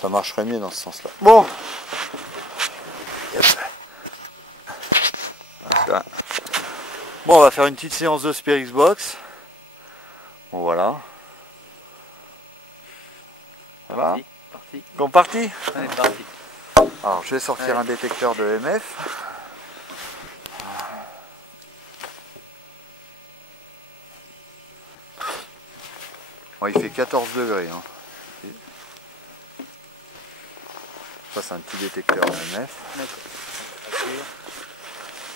Ça marcherait mieux dans ce sens-là. Bon. Yes. Voilà. Bon, on va faire une petite séance de Spirix Box. Bon, voilà. Voilà. Parti. Bon, parti. Allez, parti. Alors, je vais sortir un détecteur de MF. Bon, il fait 14 degrés. Hein. Ça, c'est un petit détecteur MF.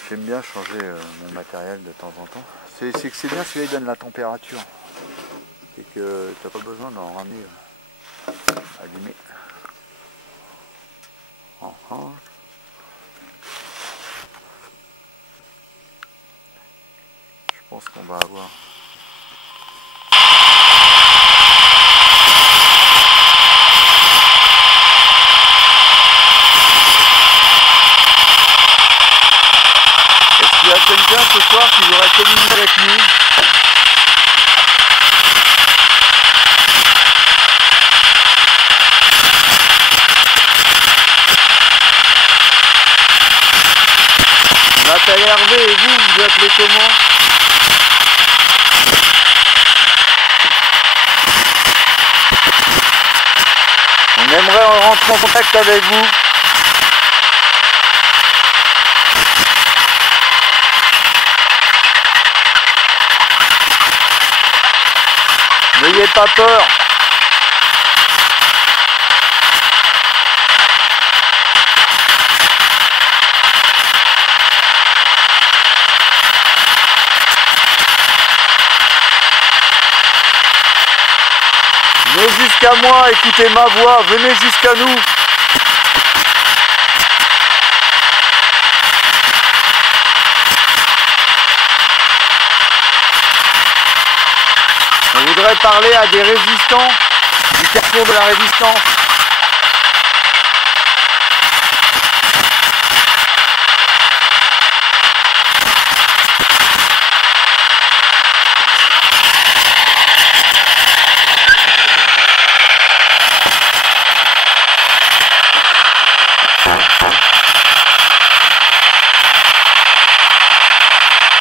J'aime bien changer mon matériel de temps en temps. C'est que c'est bien, celui-là il donne la température. C'est que tu n'as pas besoin d'en ramener allumé. Je pense qu'on va avoir... Est-ce qu'il y a quelqu'un ce soir qui voudrait communiquer avec nous? Je m'appelle Hervé et vous, vous appelez comment? On aimerait rentrer en contact avec vous. N'ayez pas peur. Venez jusqu'à moi, écoutez ma voix, venez jusqu'à nous. On voudrait parler à des résistants du carrefour de la résistance.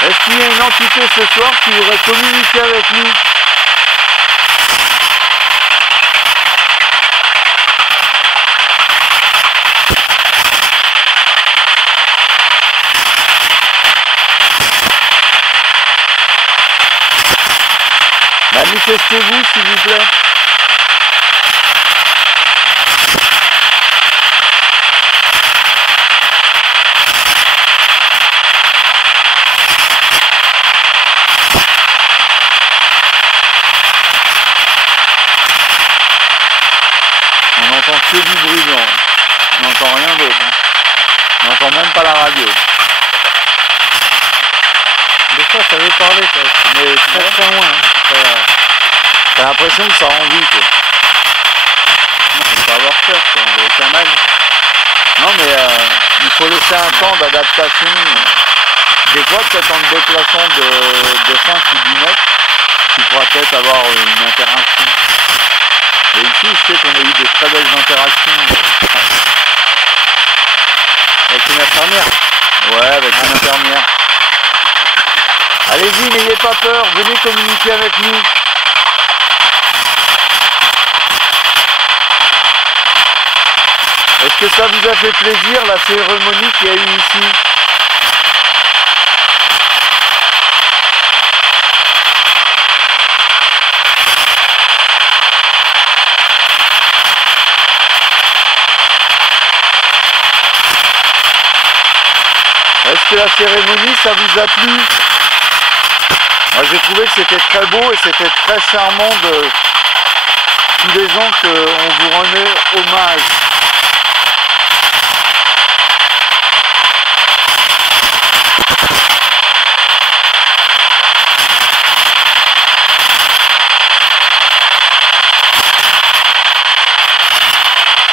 Est-ce qu'il y a une entité ce soir qui voudrait communiquer avec nous? Manifestez-vous s'il vous plaît. On n'entend que du bruit blanc. On n'entend rien d'autre. Hein. On n'entend même pas la radio. Des fois ça veut parler, mais très très loin. Hein. T'as l'impression que ça rend vie quoi. Il faut avoir peur, ça n'a aucun mal. Non mais il faut laisser un temps d'adaptation. Des fois peut-être en te déplaçant de 5 ou 10 mètres, tu pourras peut-être avoir une interaction. Et ici je sais qu'on a eu de très belles interactions. Avec une infirmière. Ouais, avec une infirmière. Allez-y, n'ayez pas peur, venez communiquer avec nous. Est-ce que ça vous a fait plaisir la cérémonie qu'il y a eu ici? Est-ce que la cérémonie ça vous a plu? Moi j'ai trouvé que c'était très beau et c'était très charmant de tous les ans qu'on vous remet hommage.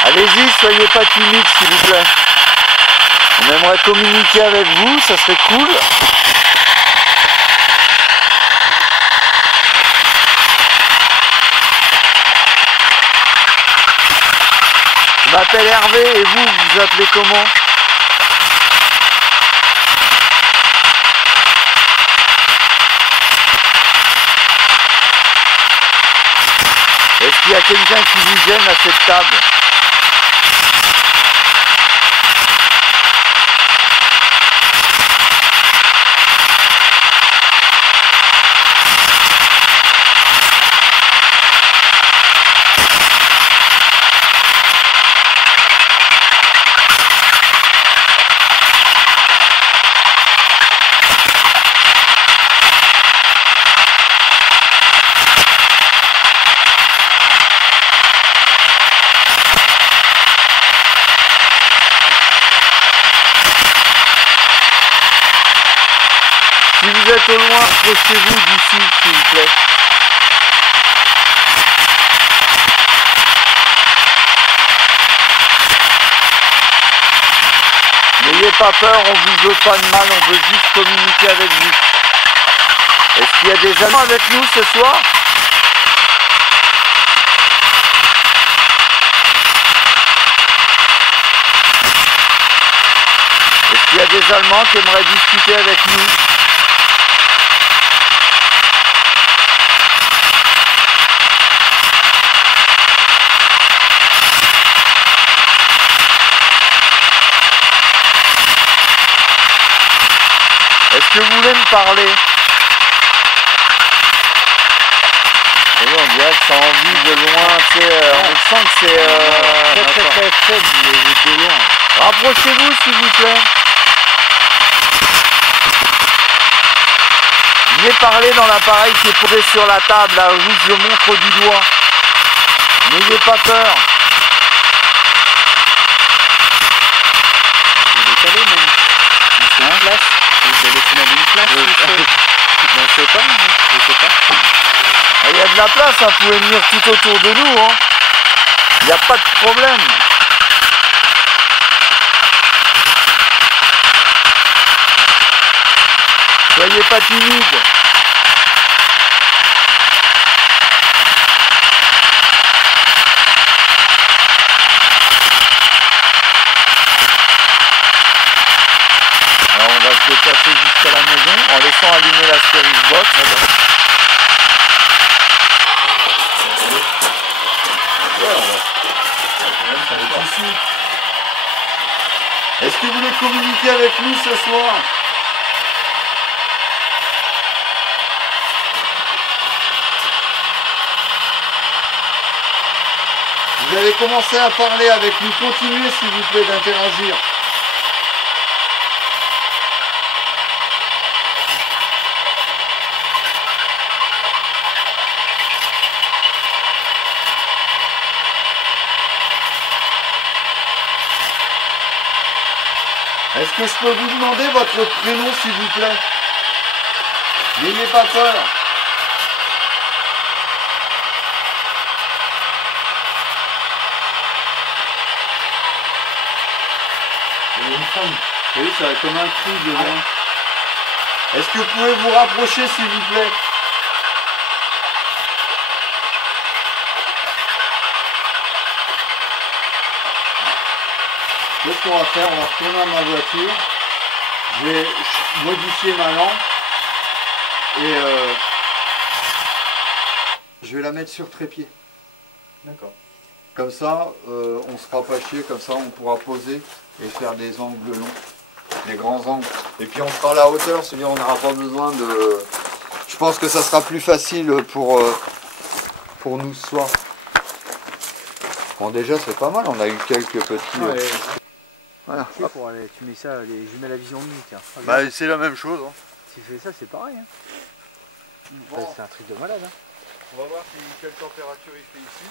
Allez-y, soyez pas timide s'il vous plaît. On aimerait communiquer avec vous, ça serait cool. m'appelle Hervé et vous, vous appelez comment? Est-ce qu'il y a quelqu'un qui vous gêne à cette table? Si vous êtes au loin, approchez-vous d'ici, s'il vous plaît. N'ayez pas peur, on vous veut pas de mal, on veut juste communiquer avec vous. Est-ce qu'il y a des amis avec nous ce soir? Est-ce qu'il y a des Allemands qui aimeraient discuter avec nous? Est-ce que vous voulez me parler? Oui, on dirait que ça en vue de loin, tu sais, on sent que c'est très faible de loin. Rapprochez-vous s'il vous plaît. Venez parler dans l'appareil qui est posé sur la table, là où je le montre du doigt. N'ayez pas peur. Vous décalez même. C'est en place. Vous avez fait une place. Je ne sais pas. Il y a de la place, hein. Vous pouvez venir tout autour de nous. Hein. Il n'y a pas de problème. Soyez pas timide. Alors on va se déplacer jusqu'à la maison en laissant allumer la Spirit Box. Est-ce que vous voulez communiquer avec nous ce soir? Vous avez commencé à parler avec nous. Continuez s'il vous plaît d'interagir. Est-ce que je peux vous demander votre prénom s'il vous plaît? N'ayez pas peur. Une femme. Oui, ça va comme un cri de loin. Est-ce que vous pouvez vous rapprocher s'il vous plaît? Qu'est-ce qu'on va faire? On va retourner à ma voiture. Je vais modifier ma lampe. Et je vais la mettre sur trépied. D'accord. Comme ça, on sera pas chier, comme ça on pourra poser et faire des angles longs, des grands angles. Et puis on sera à la hauteur, c'est-à-dire on n'aura pas besoin de... Je pense que ça sera plus facile pour nous ce soir. Bon déjà c'est pas mal, on a eu quelques petits... Voilà. Pour aller, tu mets ça, les jumelles à vision de nuit, tiens. Bah c'est la même chose. Hein. Si tu fais ça, c'est pareil. Hein. Bon. C'est un truc de malade. Hein. On va voir quelle température il fait ici.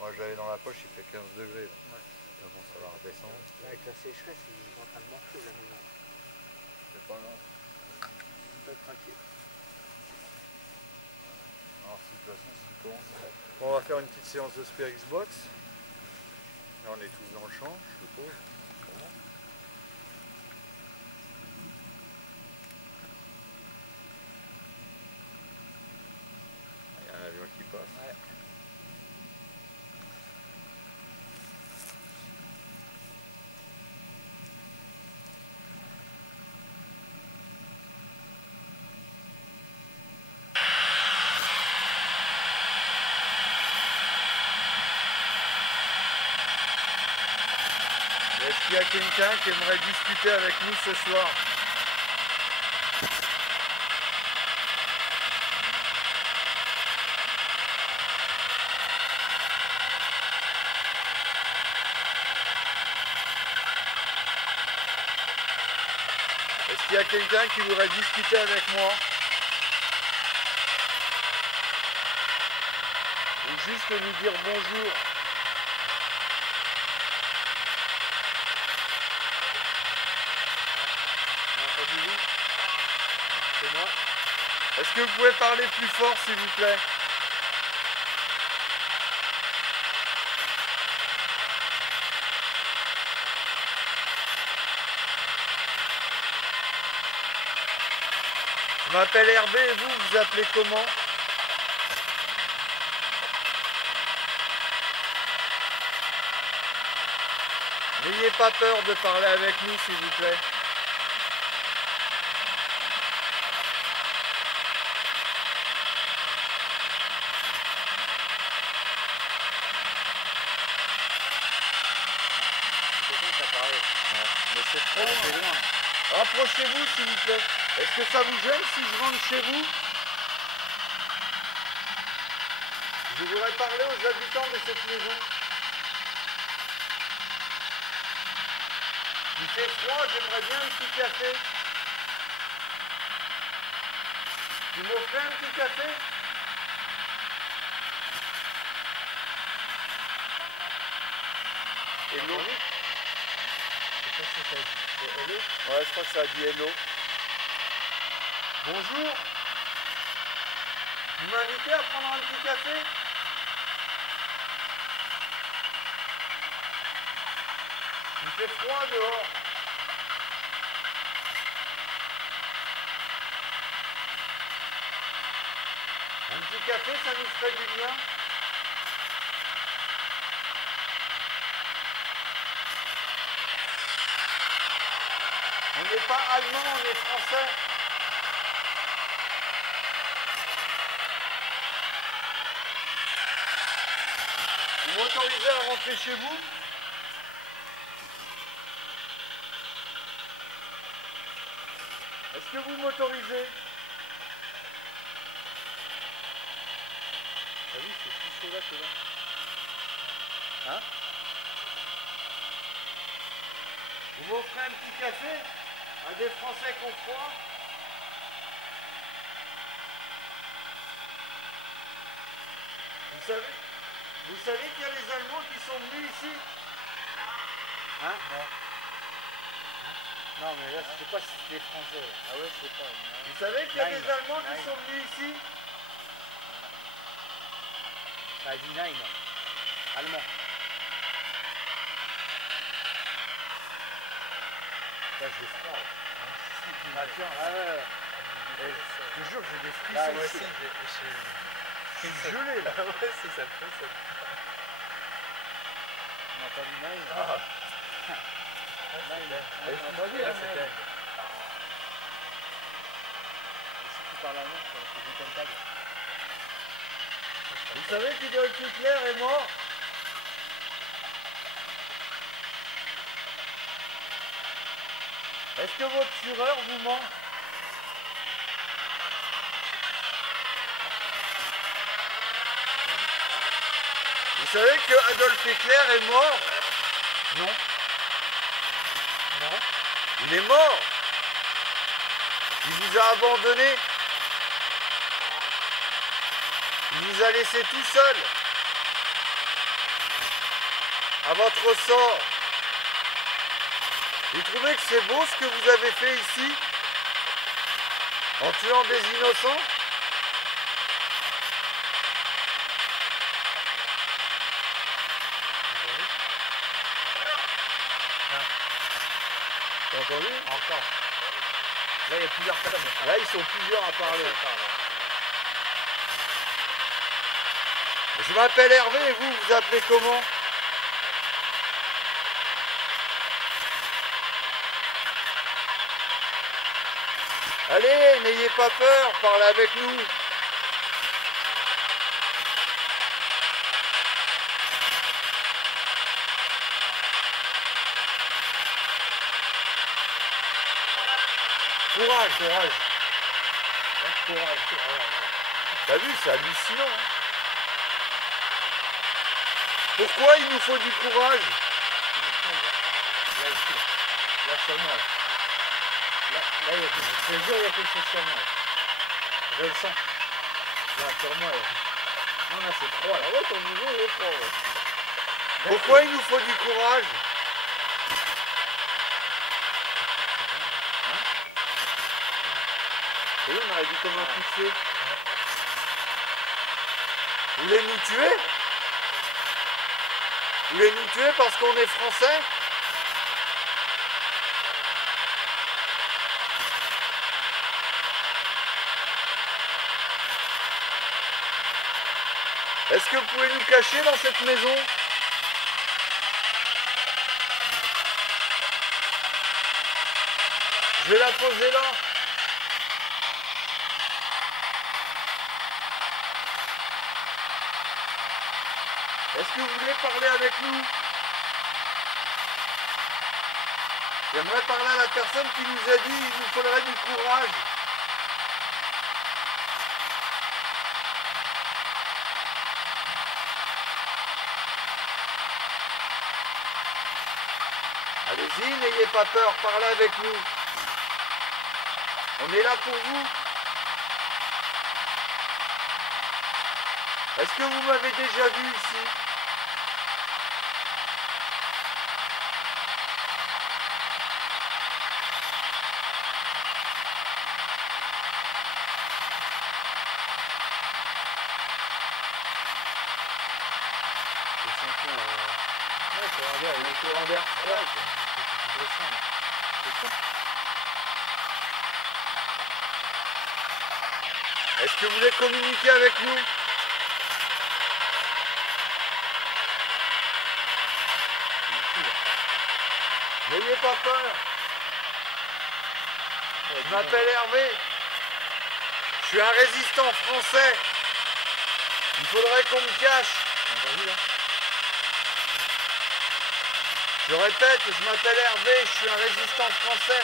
Moi j'allais dans la poche, il fait 15 degrés. Là. Ouais. Bon, ça va redescendre. Avec la sécheresse, ils sont en train de morfler la maison. C'est pas grave. On peut être tranquille. Alors, de toute façon, si tu commences, on va faire une petite séance de Spirit Box. Là, on est tous dans le champ, je suppose. Bon. Il y a un avion qui passe. Ouais. Est-ce qu'il y a quelqu'un qui aimerait discuter avec nous ce soir? Est-ce qu'il y a quelqu'un qui voudrait discuter avec moi? Ou juste nous dire bonjour? C'est moi. Est-ce que vous pouvez parler plus fort, s'il vous plaît? Je m'appelle Hervé et vous, vous appelez comment? N'ayez pas peur de parler avec nous, s'il vous plaît. Mais c'est trop loin. Rapprochez-vous, s'il vous plaît. Est-ce que ça vous gêne si je rentre chez vous? Je voudrais parler aux habitants de cette maison. Il fait froid, j'aimerais bien un petit café. Vous m'offrez un petit café? Hello? Qu'est-ce que ça dit? C'est hello? Ouais, je crois que ça a dit hello. Bonjour. Vous m'invitez à prendre un petit café? Il fait froid dehors. Un petit café, ça nous ferait du bien. On n'est pas allemand, on est français. Vous m'autorisez à rentrer chez vous? Est-ce que vous m'autorisez? Ah oui, c'est plus chaud là que là. Hein? Vous m'offrez un petit café? À des Français qui ont froid? Vous savez qu'il y a les Allemands qui sont venus ici? Hein? Non. Non, mais là, je sais pas si c'est français. Ah ouais, je sais pas. Vous savez qu'il y a Nine. des Allemands qui Nine. sont venus ici? Ça a dit nine. Allemand. Là, j'ai froid. Ah, tiens, je te jure, j'ai des frissons. Ah, moi ici, aussi, là. j'ai Je suis gelé là. ouais, si, ça me fait ça. On a pas dit nine. Ah, Nine. c'est On a dit là, nine. c'est dingue. Et si tu parles allemand, c'est une table. Vous savez qu'Adolf Hitler est mort? Est-ce que votre Führer vous ment? Vous savez que Adolf Hitler est mort? Non. Non. Il est mort. Il vous a abandonné. Il vous a laissé tout seul. À votre sort. Vous trouvez que c'est beau ce que vous avez fait ici? En tuant des innocents? T'as entendu? Encore. Là, il y a plusieurs personnes. Là, ils sont plusieurs à parler. Je m'appelle Hervé et vous, vous appelez comment? Allez, n'ayez pas peur, parlez avec nous. Courage, courage. Courage. T'as vu, c'est hallucinant. Hein. Pourquoi il nous faut du courage? Là, ici. Là, sur moi. Là, il y a quelque chose. Je te jure, il y a quelque chose sur moi. Je le sens. Là, sur moi. Là. Non, là, c'est froid. Là. Ah ouais, ton niveau, il est froid. Ouais. Pourquoi il nous faut du courage? Et on aurait dit comme un coup de feu. Vous voulez nous tuer? Vous voulez nous tuer parce qu'on est français? Est-ce que vous pouvez nous cacher dans cette maison? Je vais la poser là. Est-ce que vous voulez parler avec nous? J'aimerais parler à la personne qui nous a dit qu'il nous faudrait du courage. Allez-y, n'ayez pas peur, parlez avec nous. On est là pour vous. Est-ce que vous m'avez déjà vu ici? Ouais, courant d'air, il y a un courant d'air froid. Je le sens. C'est ça. Est-ce que vous voulez communiquer avec nous? N'ayez pas peur. Je m'appelle Hervé. Je suis un résistant français. Il faudrait qu'on me cache. Je répète, je m'appelle Hervé, je suis un résistant français.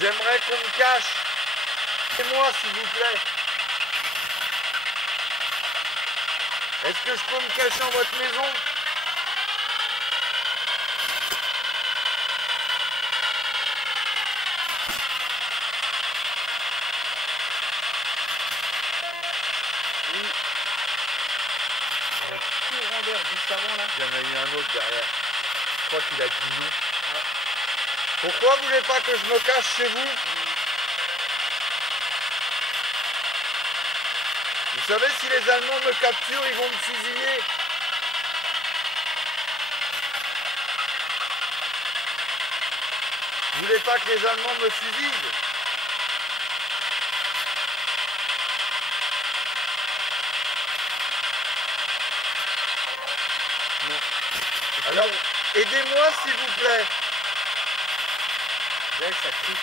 J'aimerais qu'on me cache. Aidez-moi s'il vous plaît. Est-ce que je peux me cacher dans votre maison? Oui. Le courant d'air juste avant là. Il y en a eu un autre derrière. Je crois qu'il a dit non. Pourquoi vous voulez pas que je me cache chez vous? Vous savez, si les Allemands me capturent, ils vont me fusiller. Vous voulez pas que les Allemands me fusillent? Non. Alors, aidez-moi s'il vous plaît. Ouais, ça crie.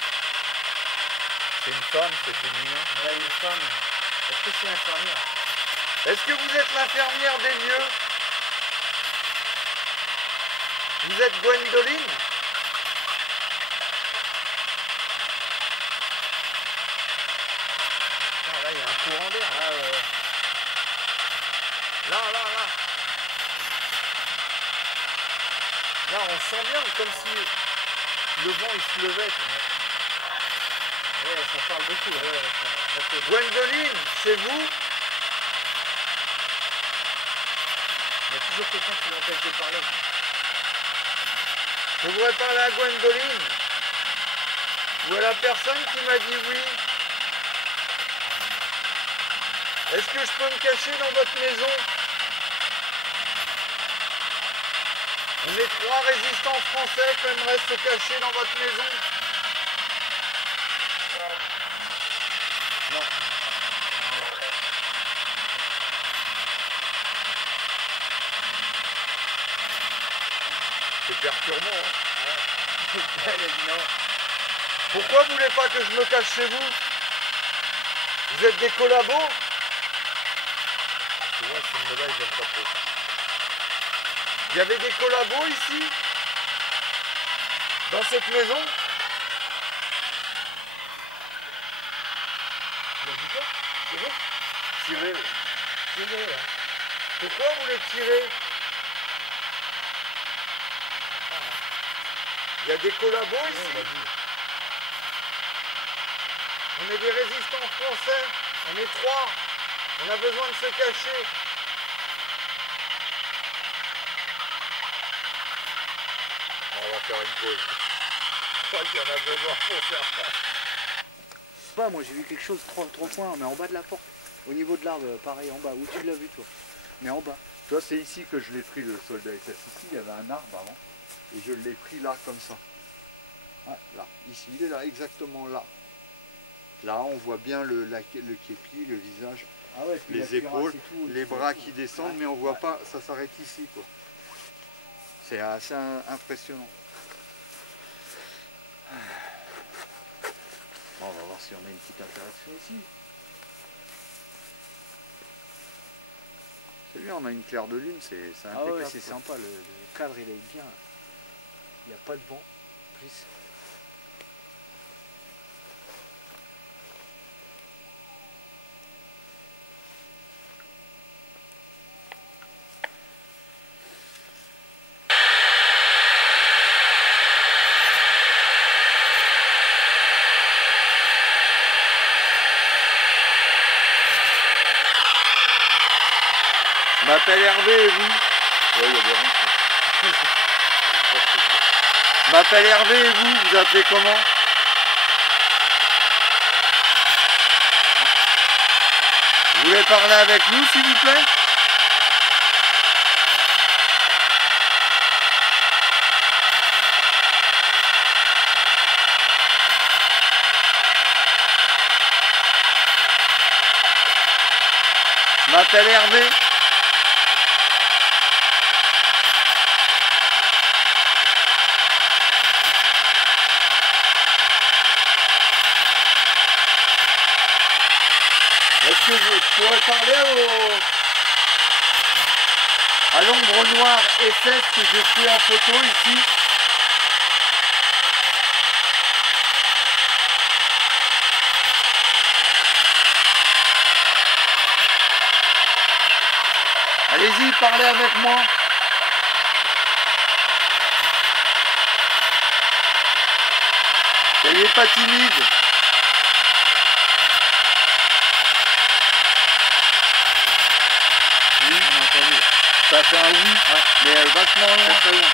C'est une femme, c'est féminin. Ouais, une femme. Est-ce que c'est infirmière? Est-ce que vous êtes l'infirmière des lieux? Vous êtes Gwendoline? Ah, là, il y a un courant d'air. Là. Là, on sent bien comme si le vent il se levait. Ouais, ça parle beaucoup. Ouais, Gwendoline, c'est vous? il y a toujours quelqu'un qui m'empêche de parler. Je voudrais parler à Gwendoline. Ou à la personne qui m'a dit oui. Est-ce que je peux me cacher dans votre maison? On est 3 résistants français qui aimeraient se cacher dans votre maison. Non. C'est perturbant, hein. Elle a dit non. Pourquoi vous voulez pas que je me cache chez vous? Vous êtes des collabos? Tu vois, c'est une nouvelle, j'aime pas trop. Il y avait des collabos ici? Dans cette maison? Tu as dit quoi? Tirer? Tirer. Tirer, hein. Pourquoi vous voulez tirer? Il y a des collabos Oui, ici? vas-y. On est des résistants français. On est 3. On a besoin de se cacher. On va faire une pause. Je crois qu'il y en a besoin pour faire ça. Je sais pas, moi j'ai vu quelque chose, 3 points, mais en bas de la porte. Au niveau de l'arbre, pareil, en bas. Où tu l'as vu, toi? Mais en bas. Toi, c'est ici que je l'ai pris, le soldat SS. Ici, il y avait un arbre avant. Et je l'ai pris là, comme ça. Ah, là. Ici, il est là, exactement là. Là, on voit bien le képi, le visage, Ah ouais, puis la les épaules, cuirasse et tout, les bras qui descendent, mais on voit pas, ça s'arrête ici, quoi. C'est assez impressionnant. Bon, on va voir si on a une petite interaction ici. C'est bien, on a une claire de lune, c'est Ah impeccable. ouais, c'est quoi. sympa, le cadre il est bien. Il n'y a pas de vent, en plus. Je m'appelle Hervé et vous? Oui, il y a des ronds. Je m'appelle Hervé et vous appelez comment? Vous voulez parler avec nous, s'il vous plaît? Je m'appelle Hervé. Est-ce que je pourrais parler à l'ombre noire SS que j'ai pris en photo ici? Allez-y, parlez avec moi. Soyez pas timide. Oui, on a entendu. Ça fait un oui, mais vachement loin. Très loin.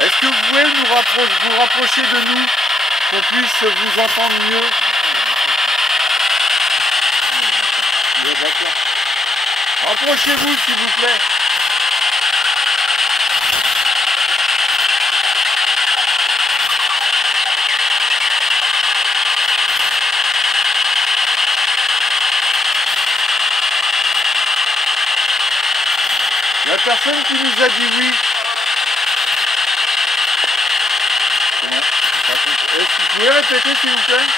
Est-ce que vous pouvez vous rapprocher de nous, qu'on puisse vous entendre mieux? D'accord. Rapprochez-vous, s'il vous plaît. La personne qui nous a dit oui. Comment? Est-ce que vous pouvez répéter, s'il vous plaît?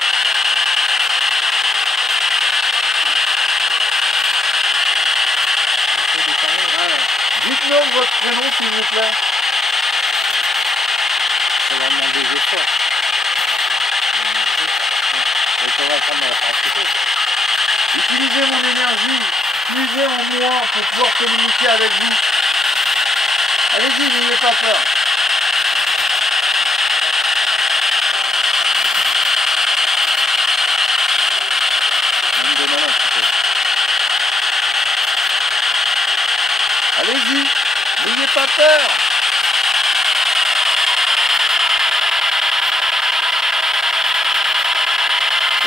Dites-nous votre prénom, s'il vous plaît. Ça va demander des efforts. Et ça va prendre la partie. Utilisez mon énergie, puisez en moi pour pouvoir communiquer avec vous. Allez-y, n'ayez pas peur. Allez-y, n'ayez pas peur.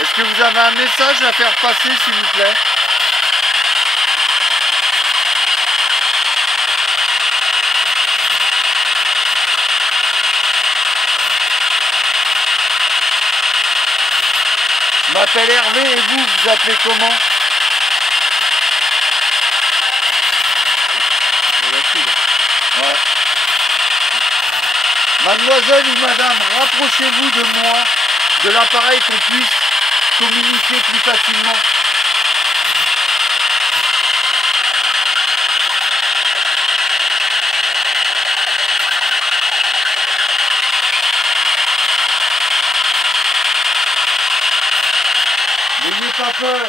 Est-ce que vous avez un message à faire passer, s'il vous plaît? m'appelle Hervé et vous, vous appelez comment? Ouais. Mademoiselle ou madame, rapprochez-vous de moi, de l'appareil, qu'on puisse communiquer plus facilement. N'ayez pas peur.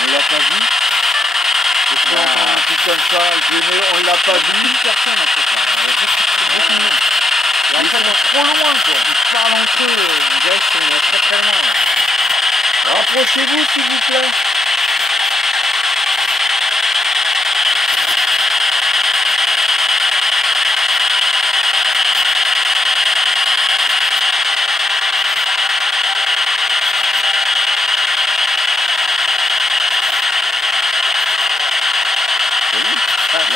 On l'a pas vu. Je peux entendre un truc comme ça, on l'a pas vu. Personne en fait là. Il y a beaucoup de monde. Et en Ils fait, sont trop loin quoi. ils parlent entre eux, on dirait qu'ils sont très très loin. Là. Rapprochez-vous s'il vous plaît.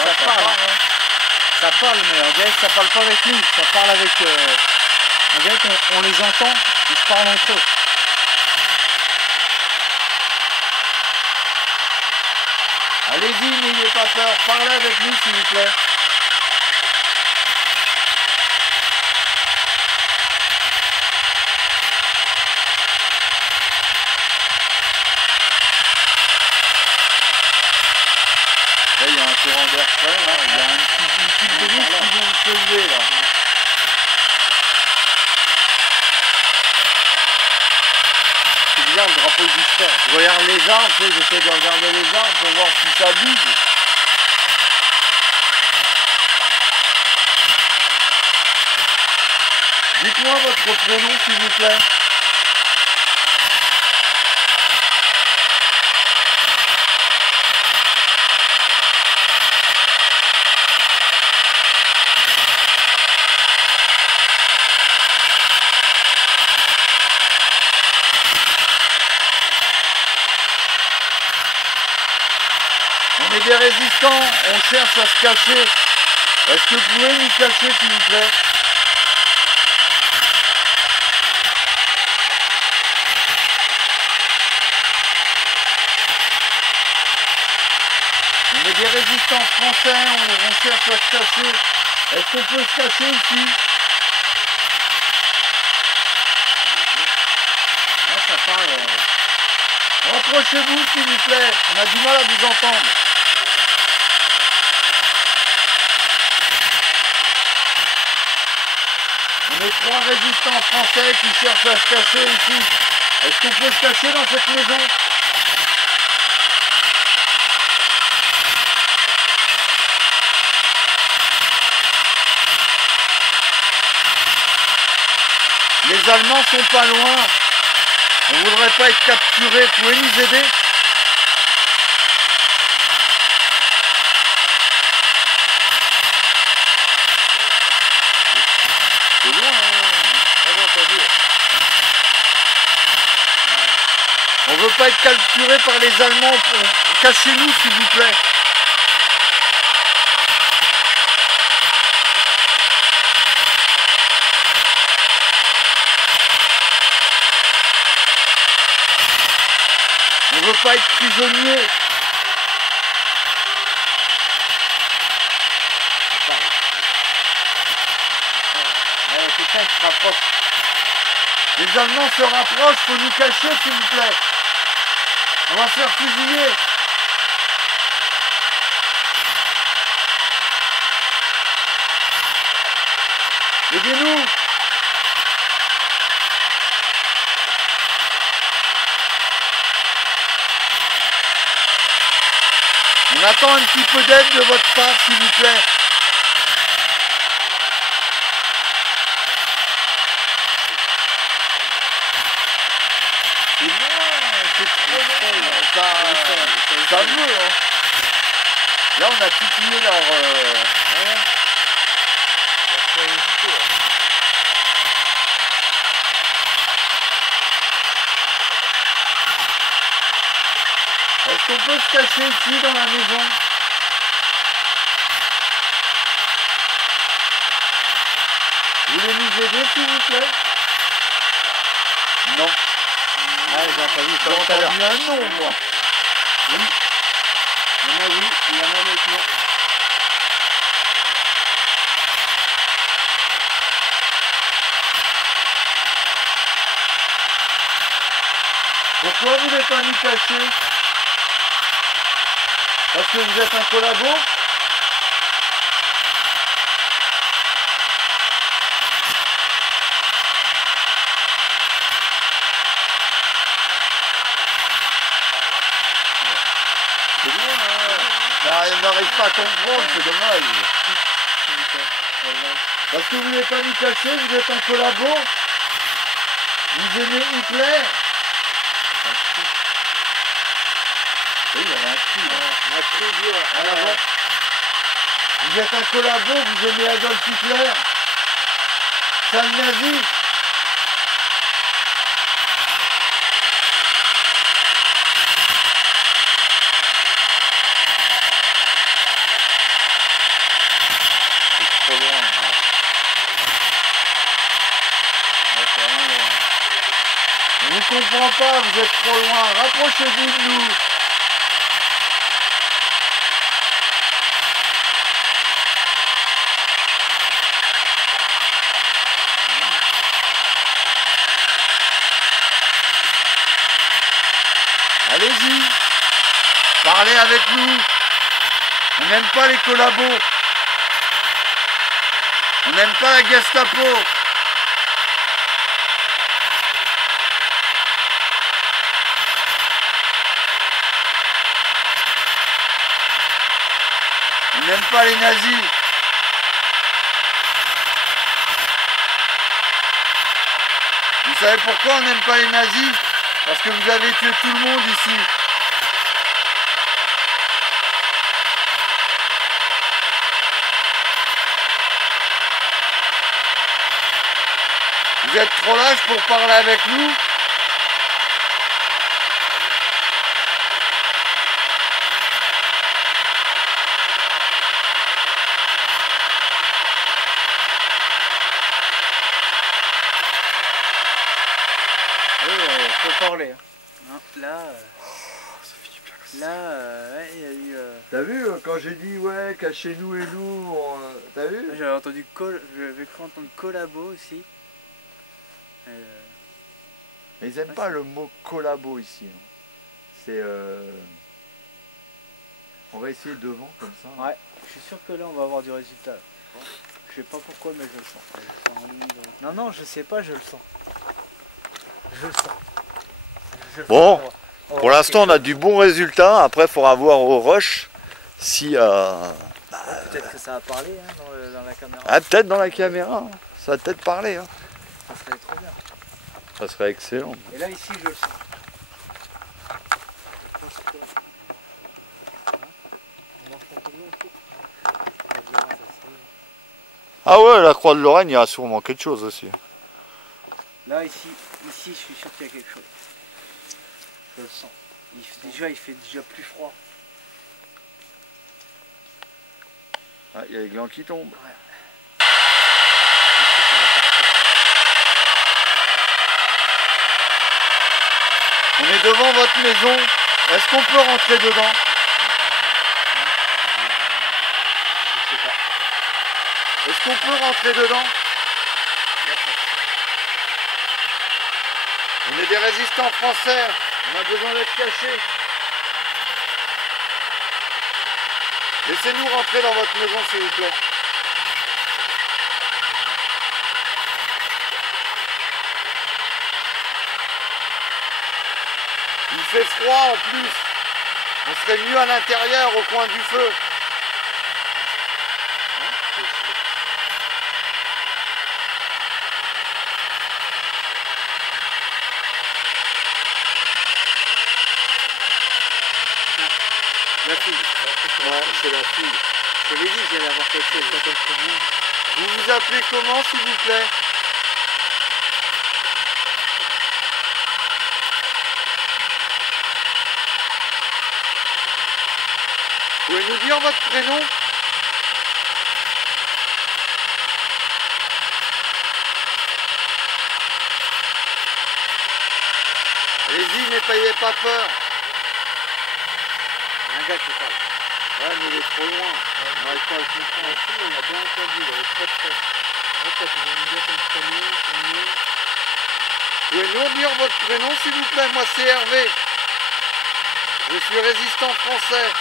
Ça parle, hein. Ça parle, mais on dirait que ça parle pas avec nous, ça parle avec... on dirait qu'on les entend, ils se parlent entre eux. Allez-y, n'ayez pas peur, parlez avec nous s'il vous plaît. Là, il y a un courant d'air frais, là. Il y a une petite brise qui vient de se lever là. C'est bizarre, le drapeau du sport. Je regarde les arbres, tu sais, j'essaie de regarder les arbres pour voir si ça bouge. Dites-moi votre prénom s'il vous plaît. On est des résistants, on cherche à se cacher. Est-ce que vous pouvez nous cacher s'il vous plaît? On est des résistants français, on cherche à se cacher. Est-ce qu'on peut se cacher ici? Là, ça parle... Rapprochez-vous s'il vous plaît, on a du mal à vous entendre. On est trois résistants français qui cherchent à se cacher ici. Est-ce qu'on peut se cacher dans cette maison? Les Allemands sont pas loin. On voudrait pas être capturés. Pouvez nous aider? C'est loin, On veut pas être capturés par les Allemands. Cachez-nous s'il vous plaît. On veut pas être prisonniers. Quelqu'un qui se rapproche. Les Allemands se rapprochent, faut nous cacher s'il vous plaît. On va se faire fusiller. Aidez-nous. On attend un petit peu d'aide de votre part s'il vous plaît. C'est loin, c'est trop loin. Ça veut, hein. Là, on a titillé leur... Est-ce qu'on peut se cacher ici dans la maison? s'il vous plaît? Non. Ouais, j'ai entendu J'ai comme tout à l'heure. entendu un non, moi. Oui. Il y en a oui, il y en a avec moi. Pourquoi vous n'êtes pas mis caché? Parce que vous êtes un collabo? C'est bien, hein? On n'arrive pas à comprendre, c'est dommage. Parce que vous n'êtes pas mis caché, vous êtes un collabo? Vous aimez Hitler? Oui, il y avait un cri là. Un cri dur. Alors, vous êtes un collabo, vous aimez Adolf Hitler? Sale nazi? C'est trop loin. C'est vraiment loin. On ne comprend pas, vous êtes trop loin. Rapprochez-vous de nous. Allez-y. Parlez avec nous. On n'aime pas les collabos. On n'aime pas la Gestapo. On n'aime pas les nazis. Vous savez pourquoi on n'aime pas les nazis? Parce que vous avez tué tout le monde ici. Vous êtes trop lâche pour parler avec nous? Oui, faut parler. Hein. Là, ouais, il y a eu... T'as vu quand j'ai dit ouais, cachez-nous et nous, t'as vu? J'avais entendu j'avais cru entendre collabo aussi. Mais ils aiment pas le mot collabo ici. Hein. C'est on va essayer devant comme ça. Ouais, je suis sûr que là on va avoir du résultat. Je sais pas pourquoi mais je le sens. Non, non, je sais pas, je le sens. Je le sens. Bon, pour l'instant on a du bon résultat. Après il faudra voir au rush si... Peut-être que ça va parler hein, dans la caméra. Ah, peut-être dans la caméra, hein. Ça va peut-être parler. Hein. Ça serait trop bien. Ça serait excellent. Et là ici je le sens. Ah ouais, la Croix de Lorraine, il y a sûrement quelque chose aussi. Là ici je suis sûr qu'il y a quelque chose. Je le sens. Il fait déjà plus froid. Ah, il y a les glands qui tombent. Ouais. On est devant votre maison. Est-ce qu'on peut rentrer dedans? Je sais pas. Est-ce qu'on peut rentrer dedans? On est des résistants français. On a besoin d'être cachés. Laissez-nous rentrer dans votre maison, s'il vous plaît. Il fait froid en plus. On serait mieux à l'intérieur, au coin du feu. La fille. Ouais, c'est la fille. Je l'ai dit, j'allais avoir quelque chose. Ça s'appelle comment? Vous vous appelez comment, s'il vous plaît? Vous pouvez nous dire votre prénom? Allez-y, n'ayez pas peur. Un gars qui parle. Ouais, mais il est trop loin. On n'arrive pas à le comprendre. On l'a bien entendu, il est très près. Ouais, ça, tu veux lui dire ton prénom, ton nom. Vous pouvez nous dire votre prénom, s'il vous plaît? Moi, c'est Hervé. Je suis résistant français.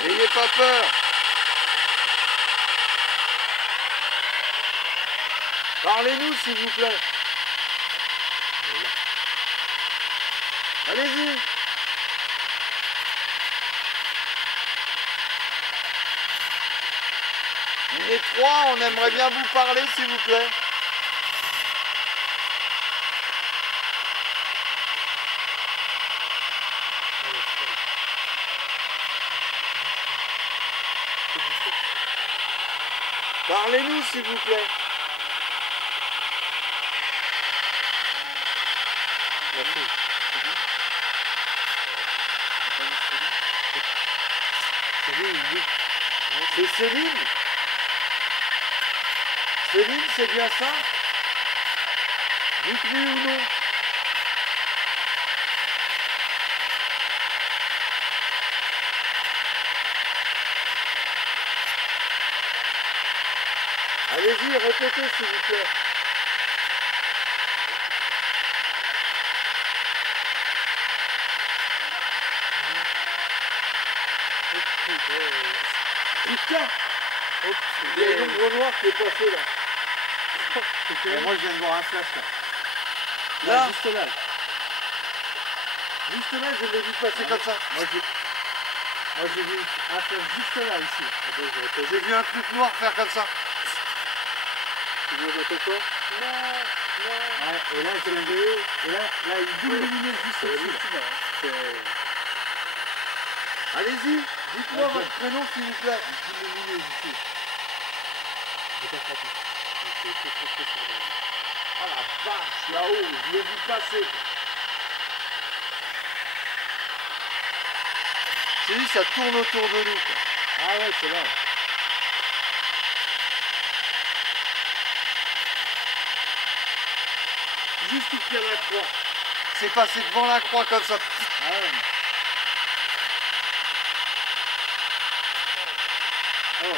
N'ayez pas peur. Parlez-nous, s'il vous plaît. Allez-y. On est trois, on aimerait bien vous parler, s'il vous plaît. Parlez-nous, s'il vous plaît. C'est Céline? Céline, c'est bien ça? Dites oui ou non? Allez-y, répétez s'il vous plaît. Putain! Il y a une ombre noire qui est passée là. Et moi je viens de voir un flash là. Là, Juste là. juste là, je l'ai vu passer comme ça. Moi j'ai vu un flash juste là ici. J'ai vu un truc noir faire comme ça. Tu veux mettre quoi? Non. Ouais, et là j'ai vu. Et là il double lumineuse juste au-dessus. Allez-y, dites-moi votre prénom s'il vous plaît. Double lumineuse ici. J'ai pas compris. Ah la vache, là-haut, je l'ai vu passer. Si, ça tourne autour de nous. Ah ouais, c'est là. Juste où il y a la croix. C'est passé devant la croix comme ça. Ah ouais. Oh.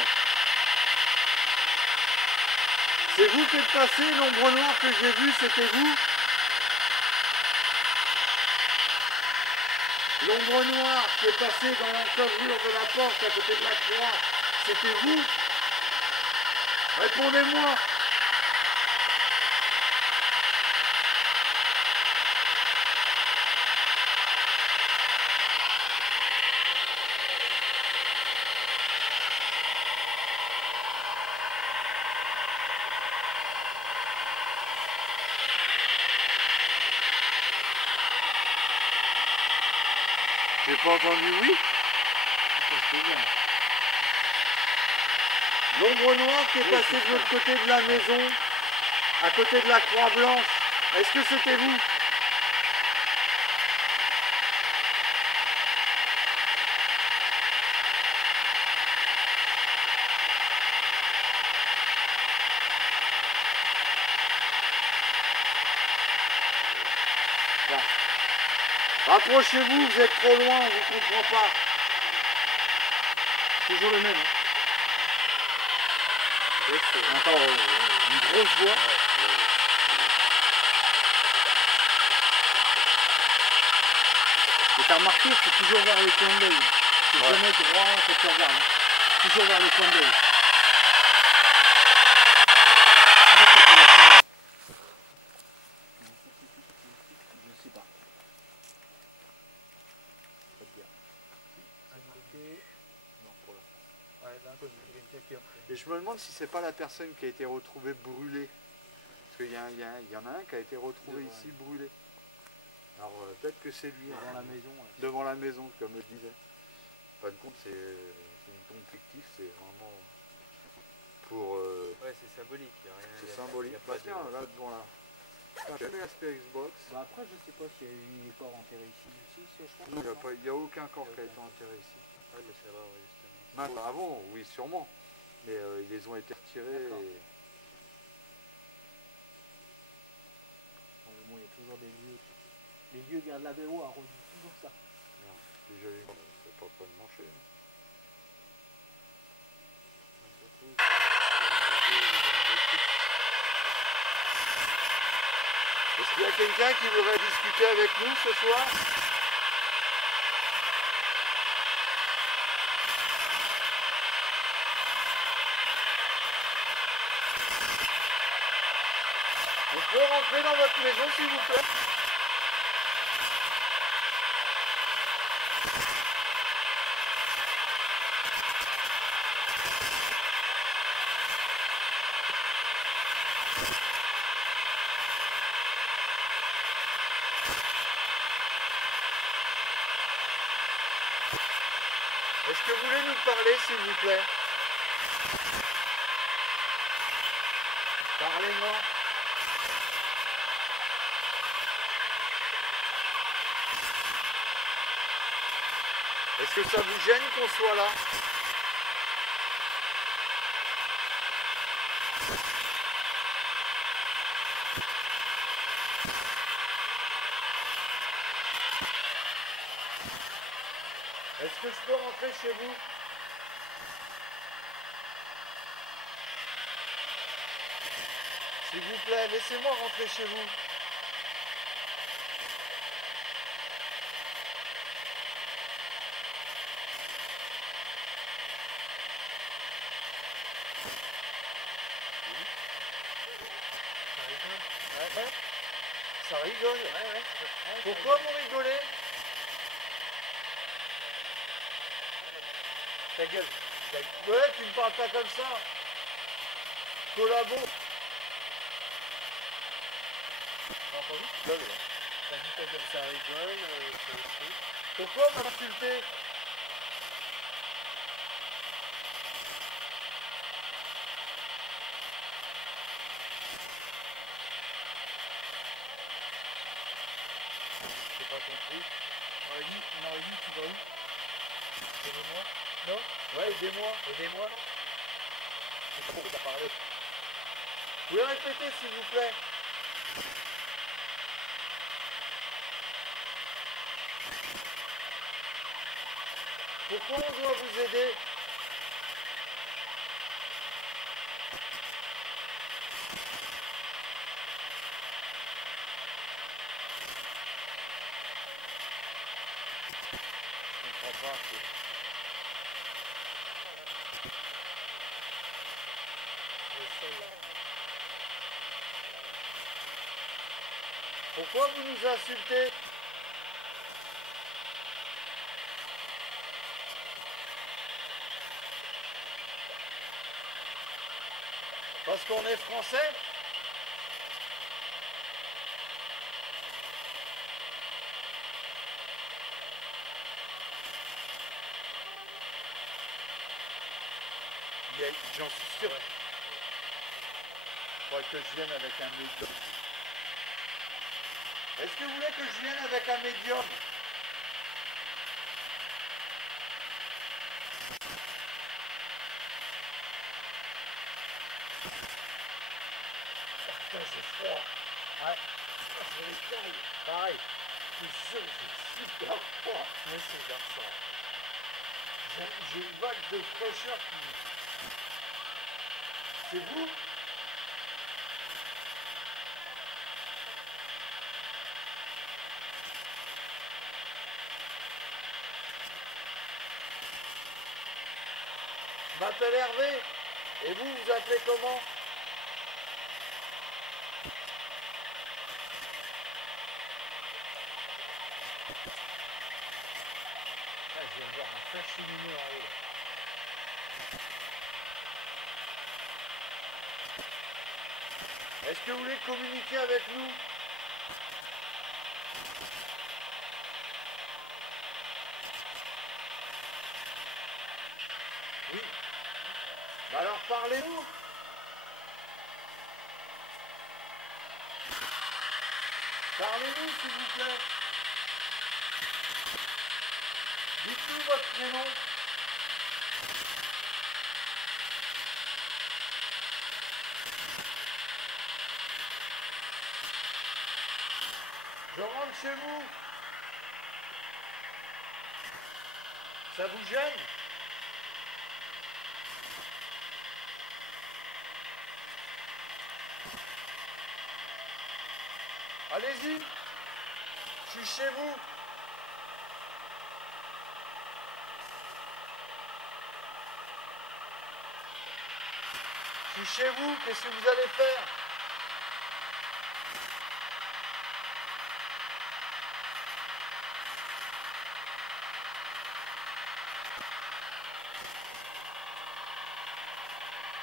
C'est vous qui êtes passé, l'ombre noire que j'ai vue, c'était vous? L'ombre noire qui est passée dans l'encadrure de la porte à côté de la croix, c'était vous? Répondez-moi! J'ai pas entendu oui? L'ombre noire qui est passée de l'autre côté de la maison, à côté de la croix blanche, est-ce que c'était vous? Rapprochez-vous, vous êtes trop loin, on vous comprend pas. Toujours le même. Hein. Encore une grosse voix. Et t'as remarqué, c'est toujours vers les coins de l'œil. C'est jamais droit quand tu regardes. Hein. Toujours vers les coins de l'œil. Je sais pas. Et je me demande si c'est pas la personne qui a été retrouvée brûlée. Parce qu'il y en a un qui a été retrouvé ici brûlé. Alors peut-être que c'est lui. Devant la maison. Devant la maison, comme je disais. En fin de compte, c'est une tombe fictive, c'est vraiment pour... Ouais, c'est symbolique. c'est symbolique. Bah tiens, là devant là. Jamais aspect Xbox. Bah après, je sais pas s'il y a eu des corps enterrés ici. Si, je pense. Non, il n'y a aucun corps qui a été enterré ici. Ouais, mais c'est rare, ouais, justement. Même avant, oui, sûrement. Mais ils les ont été retirés. Et... Bon, au moins, il y a toujours des lieux. Les lieux gardent la BO à redit toujours ça. Non, si j'ai eu, c'est pas de marcher. Est-ce qu'il y a quelqu'un qui voudrait discuter avec nous ce soir? On peut rentrer dans votre maison s'il vous plaît? Est-ce que vous voulez nous parler s'il vous plaît? Parlez-moi. Est-ce que ça vous gêne qu'on soit là? Est-ce que je peux rentrer chez vous? S'il vous plaît, laissez-moi rentrer chez vous. Ça rigole. Pourquoi vous rigolez? Ta gueule. Ouais, tu ne parles pas comme ça. Collabo. T'as entendu? Gueule. T'as dit ta gueule, ça rigole, c'est le truc. Pourquoi m'insulter? J'ai pas compris. On aurait dit, tu vas où? Aidez-moi. Non? Ouais, aidez-moi. Aidez-moi. Je sais pas pourquoi t'as parlé. Vous pouvez répéter s'il vous plaît? Pourquoi on doit vous aider? Je comprends pas. Pourquoi vous nous insultez? Parce qu'on est français? J'en suis sûr. Il faudrait que je vienne avec un médium. Est-ce que vous voulez que je vienne avec un médium? Putain, j'ai froid. Ouais. J'ai les cailles. Pareil. Je suis sûr que j'ai super froid. Oui, c'est garçon. J'ai une vague de fraîcheur qui... C'est vous? Je m'appelle Hervé. Et vous, vous appelez comment? Ah, je viens de voir un flash lumineux en haut. Est-ce que vous voulez communiquer avec nous? Oui. Bah alors parlez-nous. Parlez-nous, s'il vous plaît. Dites-nous votre prénom. Je rentre chez vous. Ça vous gêne? Allez-y. Je suis chez vous. Je suis chez vous. Qu'est-ce que vous allez faire?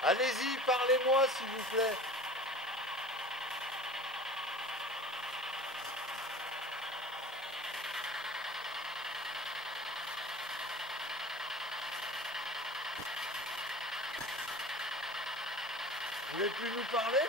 Allez-y, parlez-moi s'il vous plaît. Vous voulez plus nous parler?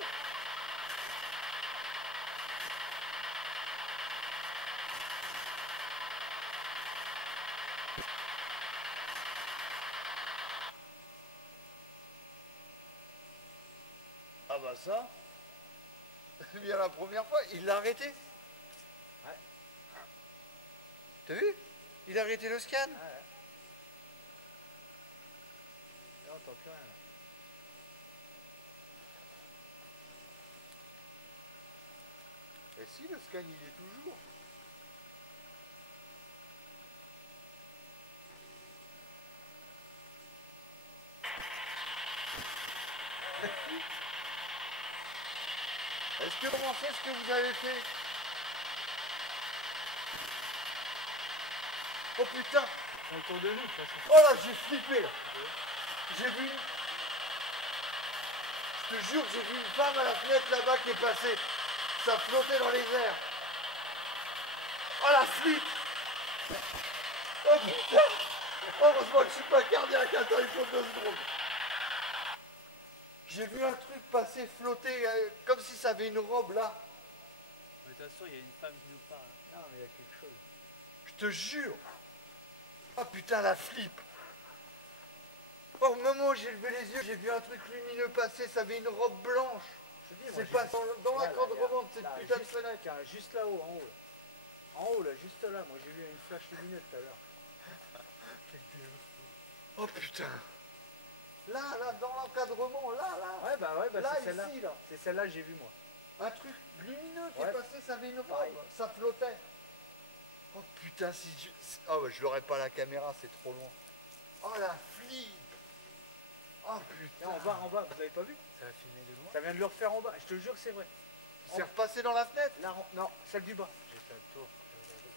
Ah bah ça, c'est bien la première fois, il l'a arrêté. Ouais. T'as vu? Il a arrêté le scan. Ouais. Là, on entend plus rien. Et si, le scan il est toujours. Est-ce que vous pensez ce que vous avez fait? Oh putain! C'est autour de nous, de toute façon. Oh là, j'ai flippé là! J'ai vu une... Je te jure, j'ai vu une femme à la fenêtre là-bas qui est passée. Ça flottait dans les airs. Oh la flip! Oh putain! Heureusement que je suis pas cardiaque, attends, il faut 2 secondes. J'ai vu un truc passer, flotter, comme si ça avait une robe là. Mais de toute façon, il y a une femme qui nous parle. Non, mais il y a quelque chose. Je te jure. Oh putain, la flip. Oh, au moment où j'ai levé les yeux, j'ai vu un truc lumineux passer, ça avait une robe blanche. Je te dis, moi, C'est j'ai pas vu- dans Là, l'encadrement de cette là, putain de juste- fenêtre. Tiens, juste là-haut, en haut. En haut, là, juste là. Moi, j'ai vu une flash lumineuse tout à l'heure. Oh putain. Là, dans l'encadrement, là. Ouais, bah Là, c'est celle-là. ici, là. C'est celle-là que j'ai vue, moi. Un truc lumineux qui Ouais. est passé, ça avait une robe. Pareil. Ça flottait. Oh putain, si je... Oh, ouais, je l'aurais pas à la caméra, c'est trop loin. Oh la flip. Oh putain. Là, en bas, vous avez pas vu? Ça va filmer de loin. Ça vient de le refaire en bas. Je te jure que c'est vrai. C'est repassé dans la fenêtre. Là, non, celle du bas. J'ai fait le tour. J'ai regardé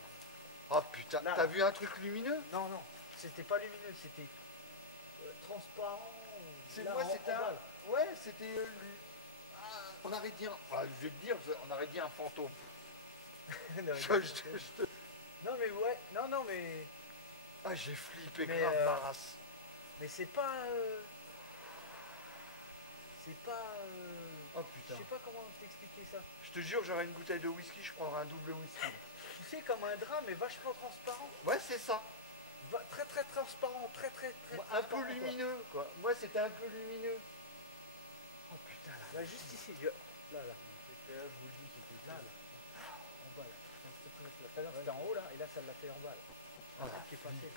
Oh putain, Là, t'as là. vu un truc lumineux? Non, c'était pas lumineux, c'était transparent. C'est Là, moi, en- c'était en un... bas, là. Ouais, c'était... on aurait dit un... Ah, je vais te dire, on aurait dit un fantôme. Non, Je te- non, mais ouais, non, mais Ah, j'ai flippé Mais, grave ma race. c'est pas. C'est pas. Oh Je putain. sais pas comment t'expliquer ça. Je te jure, j'aurais une bouteille de whisky, je prendrais un double whisky. Tu sais, comme un drap, mais vachement transparent. Ouais, c'est ça. Très très transparent, très Un peu transparent, quoi. lumineux, quoi. Moi, c'était un peu lumineux. Oh putain, là. Là, juste ici. Là, là. je vous le dis, c'était Là, là. En bas, là. Donc, tout à l'heure, c'était en haut, là, et là, ça l'a fait en bas, là. Ah, Un truc qui est passé.